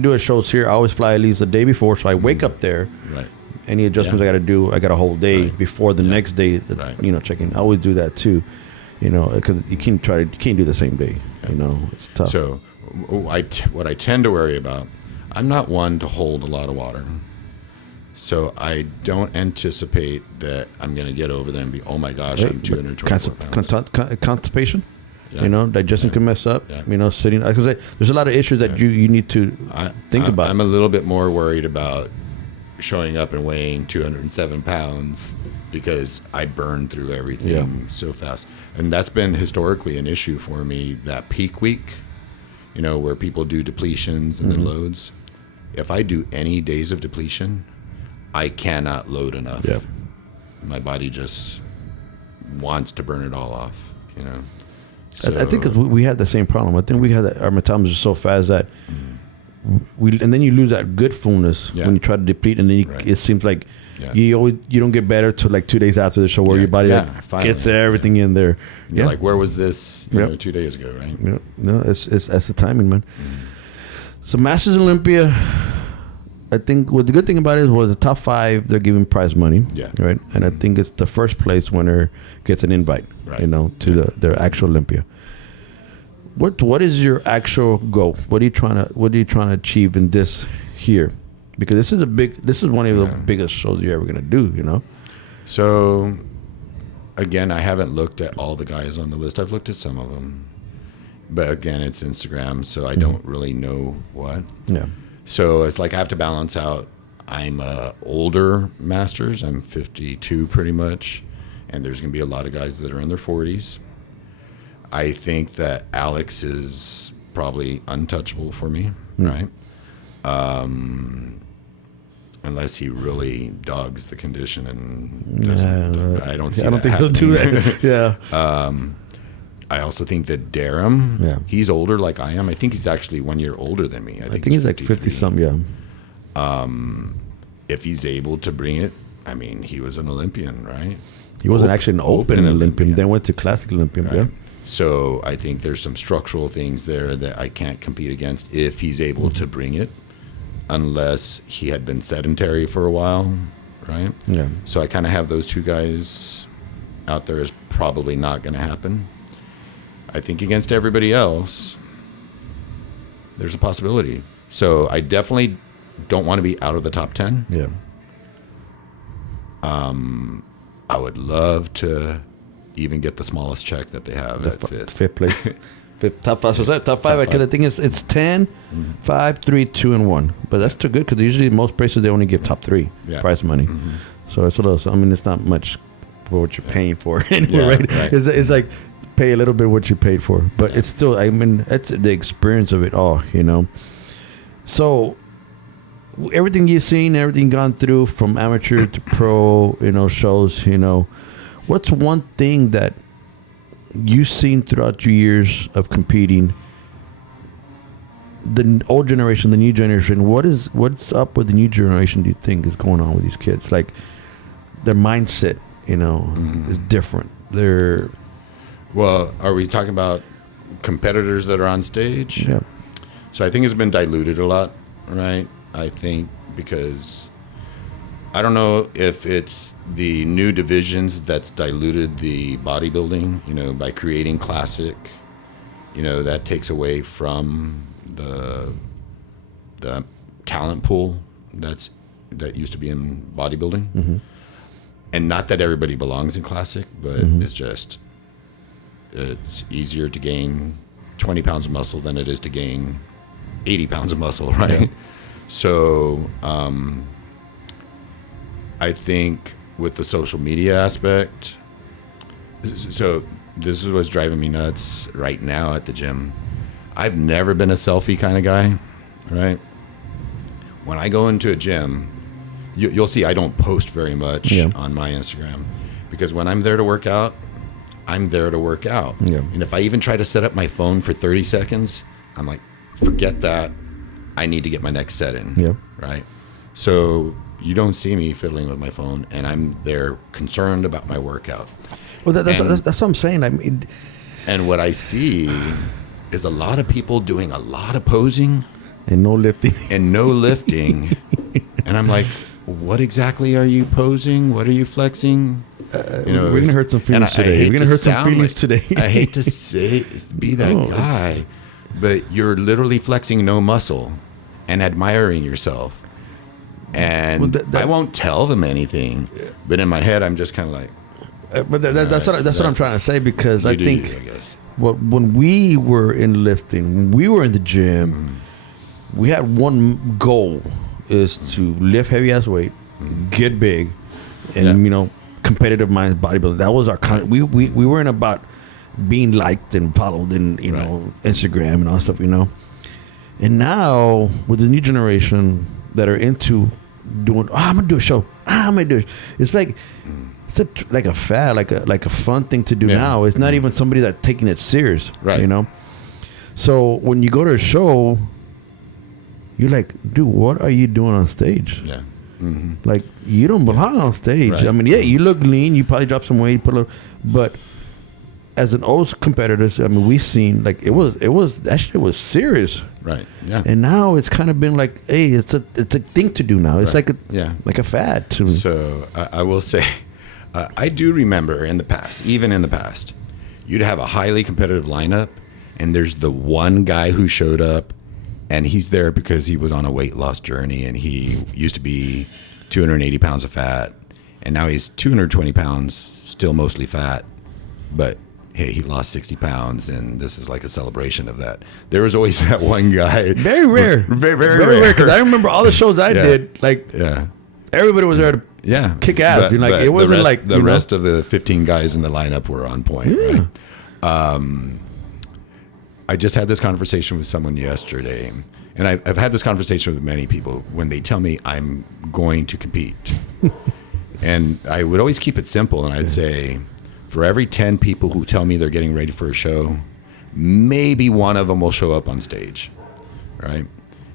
do a shows here, I always fly at least the day before, so I wake up there. Right. Any adjustments I got to do, I got a whole day before the next day. Checking. I always do that too. Because you can't do the same day. It's tough. So, what I tend to worry about, I'm not one to hold a lot of water. So I don't anticipate that I'm going to get over there and be, oh my gosh, I'm 224 pounds. Constipation, digestion can mess up. Sitting. I could say there's a lot of issues that you need to think about. I'm a little bit more worried about showing up and weighing 207 pounds because I burn through everything so fast, and that's been historically an issue for me. That peak week, where people do depletions and then loads. If I do any days of depletion, I cannot load enough. Yep. My body just wants to burn it all off, So, I think we had the same problem. I think we had our metabolism so fast that and then you lose that good fullness when you try to deplete, and then it seems like you don't get better till like 2 days after the show where your body gets everything in there. You're like, where was this 2 days ago, right? Yeah. No, it's that's the timing, man. So Masters Olympia, I think what the good thing about it was the top 5, they're giving prize money. Yeah. Right. And I think it's the first place winner gets an invite, to their actual Olympia. What is your actual goal? What are you trying to achieve in this here? Because this is one of the biggest shows you're ever gonna do, So again, I haven't looked at all the guys on the list. I've looked at some of them. But again, it's Instagram, so I don't really know what. Yeah. So it's like I have to balance out. I'm older masters. I'm 52 pretty much. And there's going to be a lot of guys that are in their 40s. I think that Alex is probably untouchable for me, right? Unless he really dogs the condition and doesn't. I don't think he'll do that. I also think that Darum, he's older like I am. I think he's actually 1 year older than me. I think he's like 50-something, if he's able to bring it, I mean, he was an Olympian, right? He wasn't actually an open Olympian. Then went to Classic Olympian, right? So I think there's some structural things there that I can't compete against if he's able to bring it, unless he had been sedentary for a while, right? Yeah. So I kind of have those two guys out there as probably not going to happen. I think against everybody else, there's a possibility. So I definitely don't want to be out of the top 10. Yeah. I would love to even get the smallest check that they have at fifth. Fifth place. Top five. So top five. Because the thing is, it's 10, 5, 3, 2, and 1. But that's too good because usually most places they only give top 3 prize money. So it's a little. I mean, it's not much for what you're paying for anyway, right? It's like pay a little bit what you paid for, but it's still. I mean, it's the experience of it all, you know. So everything you've seen, everything gone through from amateur to pro, you know, shows, you know, what's one thing that you've seen throughout your years of competing, the old generation, the new generation, what's up with the new generation do you think is going on with these kids? Like, their mindset, you know, is different. Well, are we talking about competitors that are on stage? Yeah. So I think it's been diluted a lot, right? I think because I don't know if it's the new divisions that's diluted the bodybuilding, you know, by creating classic, you know, that takes away from the talent pool that used to be in bodybuilding. And not that everybody belongs in classic, but it's easier to gain 20 pounds of muscle than it is to gain 80 pounds of muscle, right? So I think with the social media aspect, so this is what's driving me nuts right now at the gym. I've never been a selfie kind of guy, right? When I go into a gym, you'll see I don't post very much on my Instagram because when I'm there to work out, I'm there to work out. And if I even try to set up my phone for 30 seconds, I'm like, forget that. I need to get my next set in, right? So you don't see me fiddling with my phone, and I'm there concerned about my workout. Well, that's what I'm saying. I mean, and what I see is a lot of people doing a lot of posing and no lifting, and I'm like, what exactly are you posing? What are you flexing? You know, we're gonna hurt some feelings today. We're gonna hurt some feelings today. I hate to be that guy, but you're literally flexing no muscle and admiring yourself. And I won't tell them anything, but in my head, I'm just kind of like. But that's what I'm trying to say, because I think when we were in lifting, when we were in the gym, we had one goal, is to lift heavy ass weight, get big, and you know, competitive mind bodybuilding. That was our we weren't about being liked and followed in know Instagram and all that stuff, you know. And now with the new generation that are into doing, I'm gonna do a show, I'm gonna do it. It's like like a fad, like a fun thing to do now. It's not even somebody that's taking it serious, right? You know. So when you go to a show, you're like, dude, what are you doing on stage? Yeah. Like, you don't belong on stage. Right. I mean, you look lean, you probably drop some weight, but as an old competitor, I mean, we've seen, like, it was that shit was serious. Right. Yeah. And now it's kind of been like, hey, it's a thing to do now. It's like a fad to me. So I will say, I do remember even in the past, you'd have a highly competitive lineup, and there's the one guy who showed up, and he's there because he was on a weight loss journey, and he used to be 280 pounds of fat, and now he's 220 pounds, still mostly fat, but hey, he lost 60 pounds, and this is like a celebration of that. There was always that one guy. Very rare. Very rare. Because I remember all the shows I did, like, everybody was there to kick ass. But, like, it wasn't like the rest of the 15 guys in the lineup were on point. Yeah. Right? I just had this conversation with someone yesterday, and I've had this conversation with many people when they tell me I'm going to compete. And I would always keep it simple, and I'd say, for every 10 people who tell me they're getting ready for a show, maybe one of them will show up on stage, right?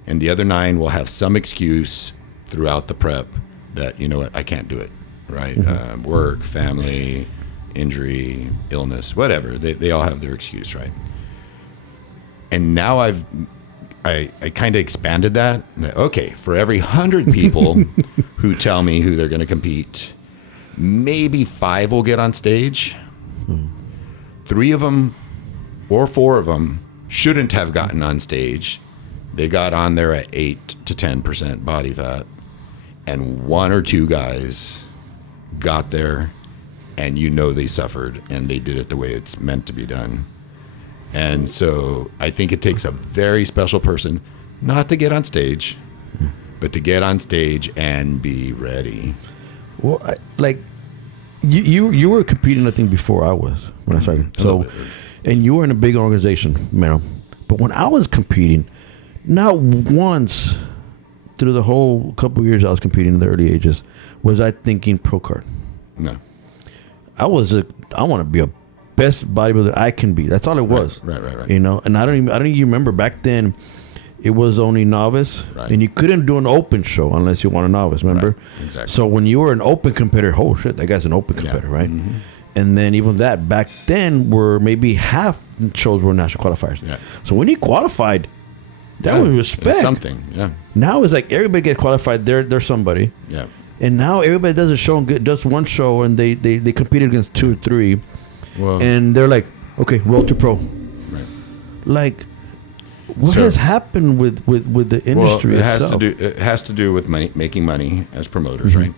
And the other 9 will have some excuse throughout the prep that, you know what, I can't do it, right? Work, family, injury, illness, whatever. They all have their excuse, right? And now I kind of expanded that. Okay, for every 100 people who tell me who they're going to compete, maybe 5 will get on stage. 3 of them or 4 of them shouldn't have gotten on stage. They got on there at 8 to 10% body fat, and 1 or 2 guys got there, and you know they suffered, and they did it the way it's meant to be done. And so I think it takes a very special person not to get on stage, but to get on stage and be ready. Well, you were competing, I think, before I was when I started. So, and you were in a big organization, But when I was competing, not once through the whole couple of years I was competing in the early ages was I thinking pro card. No. I want to be a best bodybuilder I can be. That's all it was. Right. You know, and I don't even remember back then. It was only novice, and you couldn't do an open show unless you want a novice. Remember? Right. Exactly. So when you were an open competitor, oh shit, that guy's an open competitor, right? Mm-hmm. And then even that back then, were maybe half shows were national qualifiers. Yeah. So when he qualified, that was respect. It's something. Yeah. Now it's like everybody gets qualified. They're somebody. Yeah. And now everybody does a show, does one show, and they competed against 2 or 3, and they're like, okay, roll to pro. Right. Like. What has happened with the industry itself? It has to do with making money as promoters, right?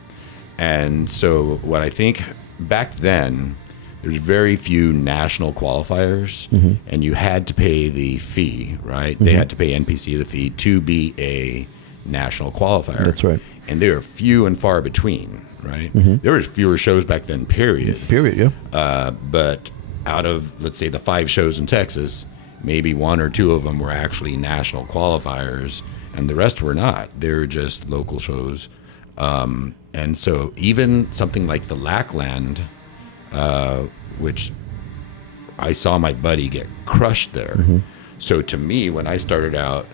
And so what I think back then, there's very few national qualifiers, and you had to pay the fee, right? They had to pay NPC the fee to be a national qualifier. That's right. And they were few and far between, right? There were fewer shows back then, period. Yeah. But out of, let's say, the 5 shows in Texas, maybe 1 or 2 of them were actually national qualifiers, and the rest were not. They were just local shows. And so even something like the Lackland, which I saw my buddy get crushed there. So to me, when I started out,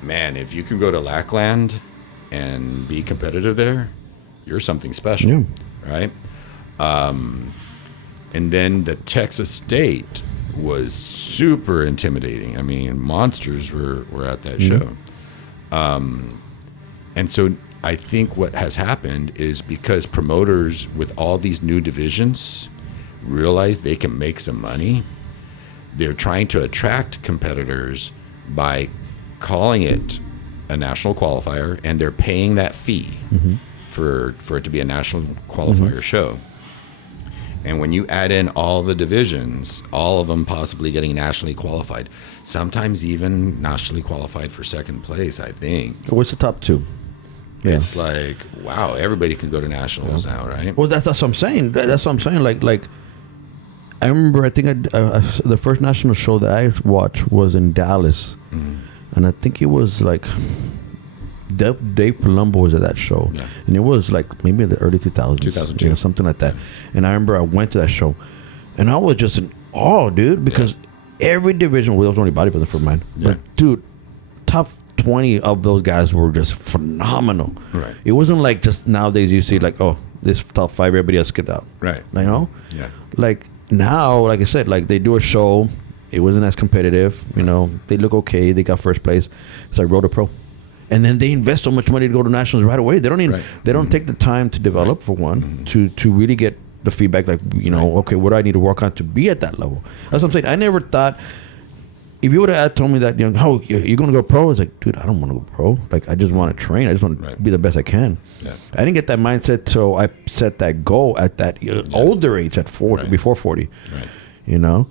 man, if you can go to Lackland and be competitive there, you're something special, right? And then the Texas State was super intimidating. I mean, monsters were at that show. And so I think what has happened is because promoters with all these new divisions realize they can make some money, they're trying to attract competitors by calling it a national qualifier, and they're paying that fee for it to be a national qualifier show. And when you add in all the divisions, all of them possibly getting nationally qualified, sometimes even nationally qualified for second place, I think. What's the top 2? Yeah. It's like, wow, everybody can go to nationals now, right? Well, that's what I'm saying. That's what I'm saying. Like I remember, I think the first national show that I watched was in Dallas. And I think it was like Dave Palumbo was at that show, and it was like maybe in the early 2000s, 2002, something like that. And I remember I went to that show, and I was just in awe, dude, because every division, well, it was only bodybuilding for mine, but dude, top 20 of those guys were just phenomenal. Right. It wasn't like just nowadays you see like, oh, this top 5, everybody else skipped out. Right. You know? Yeah. Like now, like I said, like they do a show, it wasn't as competitive. You know, they look okay, they got first place. It's like road to pro. And then they invest so much money to go to nationals right away. They don't even they don't take the time to develop for one, to really get the feedback. Like, you know, okay, what do I need to work on to be at that level? That's what I'm saying. I never thought, if you would have told me that, you know, oh, you're going to go pro, it's like, dude, I don't want to go pro. Like, I just want to train. I just want to be the best I can. Yeah. I didn't get that mindset till I set that goal at that older age, at 40, before 40. Right. You know.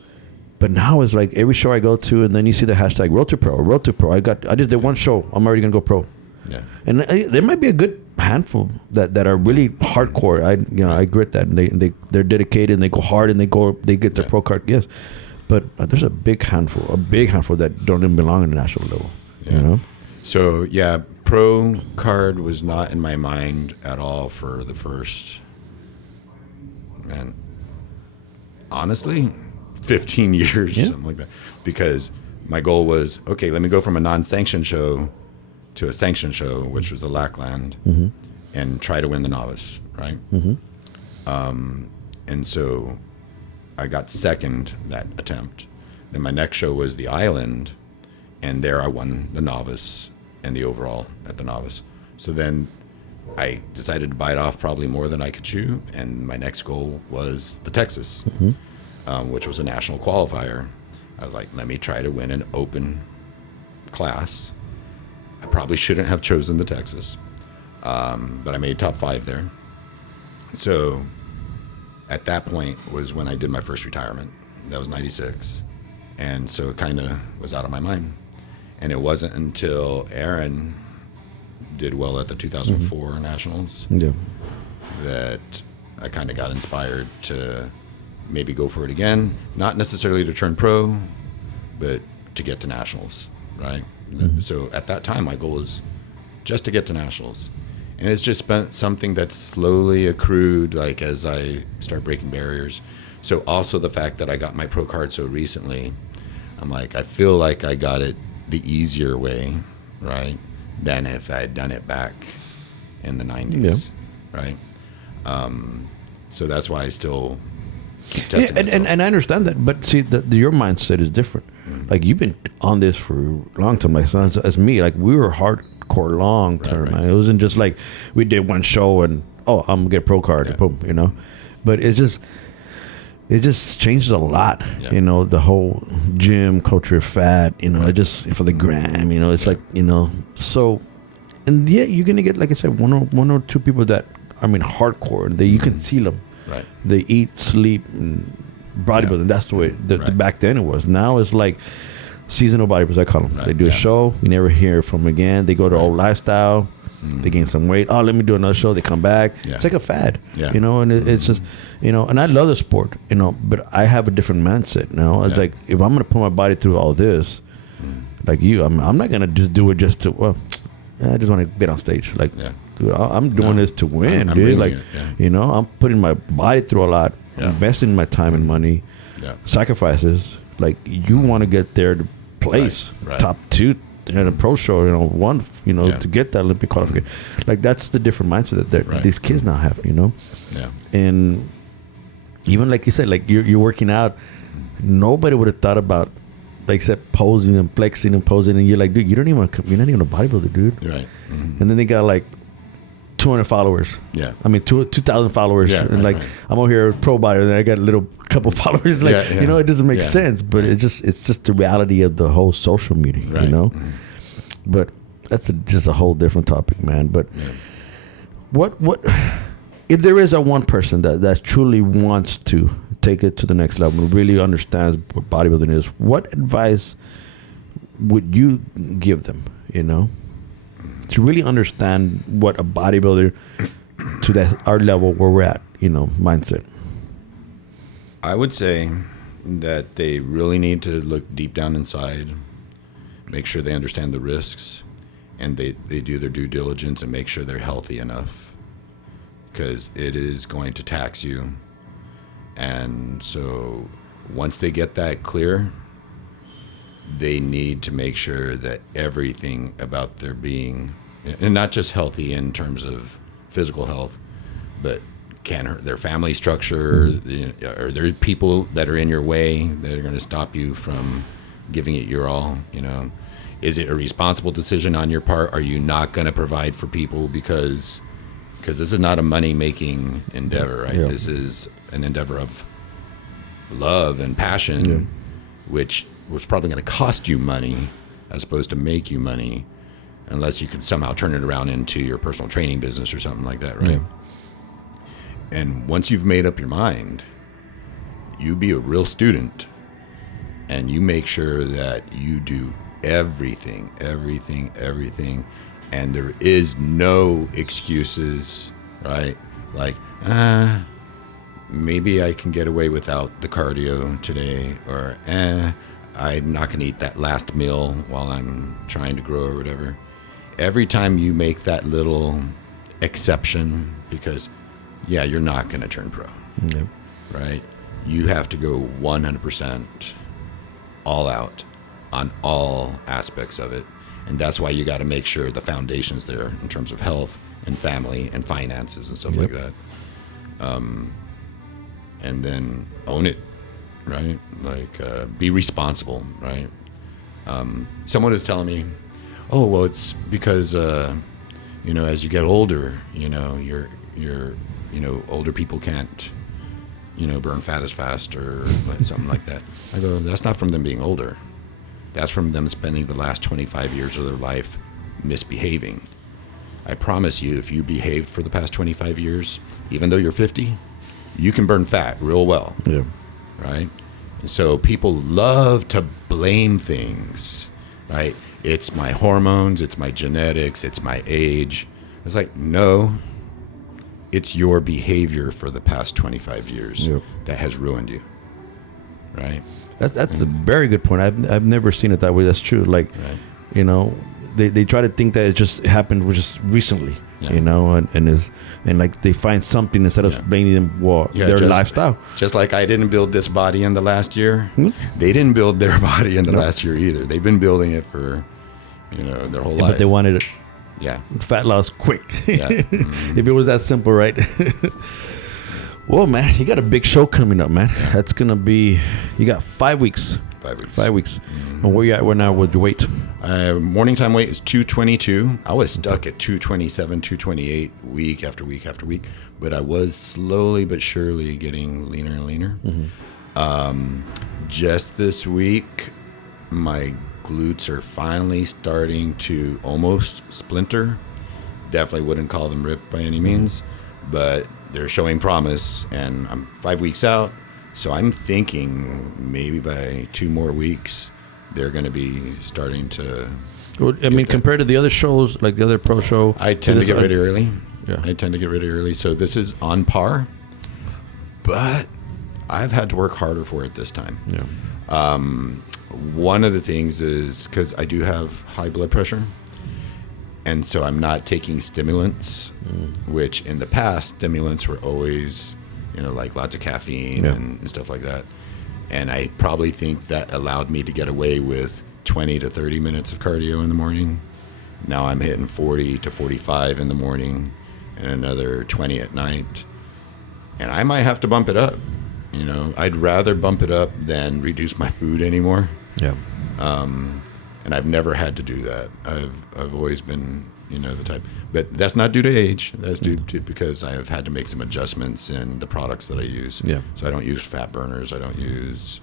But now it's like every show I go to, and then you see the hashtag Road to Pro, Road to Pro. I just did one show. I'm already gonna go pro. Yeah. And there might be a good handful that are really hardcore. I grit that, and they're dedicated, and they go hard, and they get their pro card. Yes. But there's a big handful that don't even belong in the national level. Yeah. You know. So pro card was not in my mind at all for the first, honestly, 15 years or something like that, because my goal was, okay, let me go from a non-sanctioned show to a sanctioned show, which was the Lackland, and try to win the novice, right? And so I got second that attempt. Then my next show was the Island, and there I won the novice and the overall at the novice. So then I decided to bite off probably more than I could chew, and my next goal was the Texas. Which was a national qualifier. I was like, let me try to win an open class. I probably shouldn't have chosen the Texas, but I made top 5 there. So at that point was when I did my first retirement. That was 96. And so it kind of was out of my mind. And it wasn't until Aaron did well at the 2004 Nationals that I kind of got inspired to maybe go for it again. Not necessarily to turn pro, but to get to Nationals, right? So at that time, my goal was just to get to Nationals. And it's just been something that's slowly accrued, like as I start breaking barriers. So also the fact that I got my pro card so recently, I'm like, I feel like I got it the easier way, right? Than if I had done it back in the 90s, right? So that's why I still keep testing myself. And I understand that, but see, your mindset is different. Like, you've been on this for a long time, like, so as me, like, we were hardcore long term. Right. It wasn't just like we did one show and, I'm gonna get a pro card, and boom, you know. But it just changes a lot, you know, the whole gym culture, fat, you know, it just for the gram, you know, it's like, you know, so, and you're gonna get, like I said, one or two people that, I mean, hardcore, that you can see them, right? They eat, sleep, and bodybuilding. That's the way. Back then it was. Now it's like seasonal bodybuilders, I call them. They do a show, you never hear from them again. They go to old lifestyle. They gain some weight. Oh, let me do another show. They come back. It's like a fad, you know. And it's just, you know. And I love the sport, you know. But I have a different mindset now. It's like, if I'm gonna put my body through all this, like you, I'm not gonna just do it just to. I just want to get on stage. Like, dude, I'm doing this to win, dude. Like, you know, I'm putting my body through a lot, investing my time and money, sacrifices. Like, you want to get there to place top 2 in a pro show, you know, one, you know, to get that Olympic qualification. Like, that's the different mindset that these kids now have, you know. And even like you said, like, you're working out. Nobody would have thought about, like, except posing and flexing and posing, and you're like, dude, you're not even a bodybuilder, dude. Right. And then they got like 200 followers. I mean, 2,000 followers. And like, I'm over here pro bodybuilder, and I got a little couple followers. Like, you know, it doesn't make sense, but it's just the reality of the whole social media, you know. But that's just a whole different topic, man. But what if there is a one person that truly wants to take it to the next level and really understands what bodybuilding is, what advice would you give them, you know, to really understand what a bodybuilder to our level where we're at, you know, mindset? I would say that they really need to look deep down inside, make sure they understand the risks, and they do their due diligence and make sure they're healthy enough, because it is going to tax you. And so once they get that clear, they need to make sure that everything about their being, and not just healthy in terms of physical health, but their family structure, or there are people that are in your way that are going to stop you from giving it your all, you know. Is it a responsible decision on your part? Are you not going to provide for people because this is not a money-making endeavor, right? This is an endeavor of love and passion, which was probably going to cost you money as opposed to make you money, unless you could somehow turn it around into your personal training business or something like that, right? And once you've made up your mind, you be a real student, and you make sure that you do everything, and there is no excuses, right? Like, maybe I can get away without the cardio today, or I'm not going to eat that last meal while I'm trying to grow or whatever. Every time you make that little exception, because you're not going to turn pro, right? You have to go 100% all out on all aspects of it. And that's why you got to make sure the foundation's there in terms of health and family and finances and stuff like that. And then own it, right? Like, be responsible, right? Someone was telling me, oh, well, it's because, you know, as you get older, you know, older people can't, you know, burn fat as fast or something like that. I go, that's not from them being older. That's from them spending the last 25 years of their life misbehaving. I promise you, if you behaved for the past 25 years, even though you're 50, you can burn fat real well. Right? So people love to blame things, right? It's my hormones, it's my genetics, it's my age. It's like, no, it's your behavior for the past 25 years that has ruined you, right? That's a very good point. I've never seen it that way. That's true. Like, you know, they try to think that it just happened just recently, you know, and like they find something instead of blaming them their lifestyle. Just like I didn't build this body in the last year, they didn't build their body in the last year either. They've been building it for, you know, their whole life. But they wanted it. Yeah. Fat loss quick. Yeah. Mm-hmm. If it was that simple, right? Well, man, you got a big show coming up, man. Yeah. That's going to be, you got 5 weeks. 5 weeks. 5 weeks. Mm-hmm. And where you at right now with your weight? Morning time weight is 222. I was stuck at 227, 228 week after week after week, but I was slowly but surely getting leaner and leaner. Mm-hmm. Just this week, my glutes are finally starting to almost splinter. Definitely wouldn't call them ripped by any means, but they're showing promise, and I'm 5 weeks out, so I'm thinking maybe by 2 more weeks they're going to be starting to. Well, I mean, compared to the other shows, like the other pro show, I tend to get ready early. Yeah, I tend to get ready early, so this is on par, but I've had to work harder for it this time. Yeah. One of the things is because I do have high blood pressure, and so I'm not taking stimulants, which in the past, stimulants were always, you know, like lots of caffeine and stuff like that. And I probably think that allowed me to get away with 20 to 30 minutes of cardio in the morning. Now I'm hitting 40 to 45 in the morning and another 20 at night. And I might have to bump it up. You know, I'd rather bump it up than reduce my food anymore. Yeah. And I've never had to do that. I've always been, you know, the type. But that's not due to age. That's due to because I have had to make some adjustments in the products that I use. Yeah. So I don't use fat burners. I don't use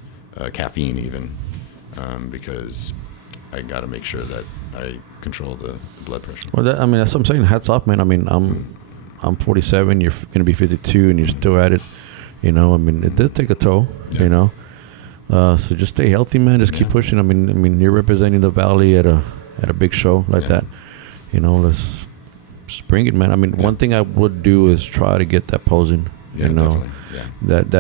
caffeine even because I got to make sure that I control the blood pressure. Well, that's what I'm saying. Hats off, man. I mean, I'm 47. You're going to be 52, and you're still at it. You know, I mean, it did take a toll. You know. So just stay healthy, man. Just keep pushing. I mean, you're representing the Valley at a big show like that. You know, let's bring it, man. I mean, one thing I would do is try to get that posing. Yeah, you know, that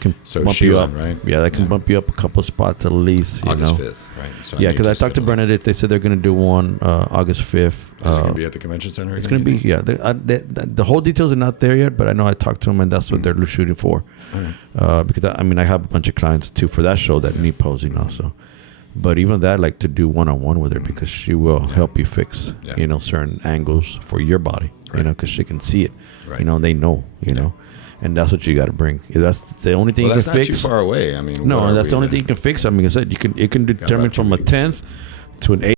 can bump you up, right? Yeah, that can bump you up a couple spots at least. August 5th, right? So yeah, because I talked to Bernadette. They said they're going to do one August 5th. Is it going to be at the convention center? It's going to be, the whole details are not there yet, but I know I talked to them, and that's what they're shooting for. Right. Because I have a bunch of clients too for that show that need posing also. But even that, like to do one-on-one with her because she will help you fix, you know, certain angles for your body, you know, because she can see it, you know, and they know, you know. And that's what you got to bring. That's the only thing you can fix. That's not too far away. I mean, no, that's the only thing you can fix. I mean, I said it can determine from a 10th to an 8th.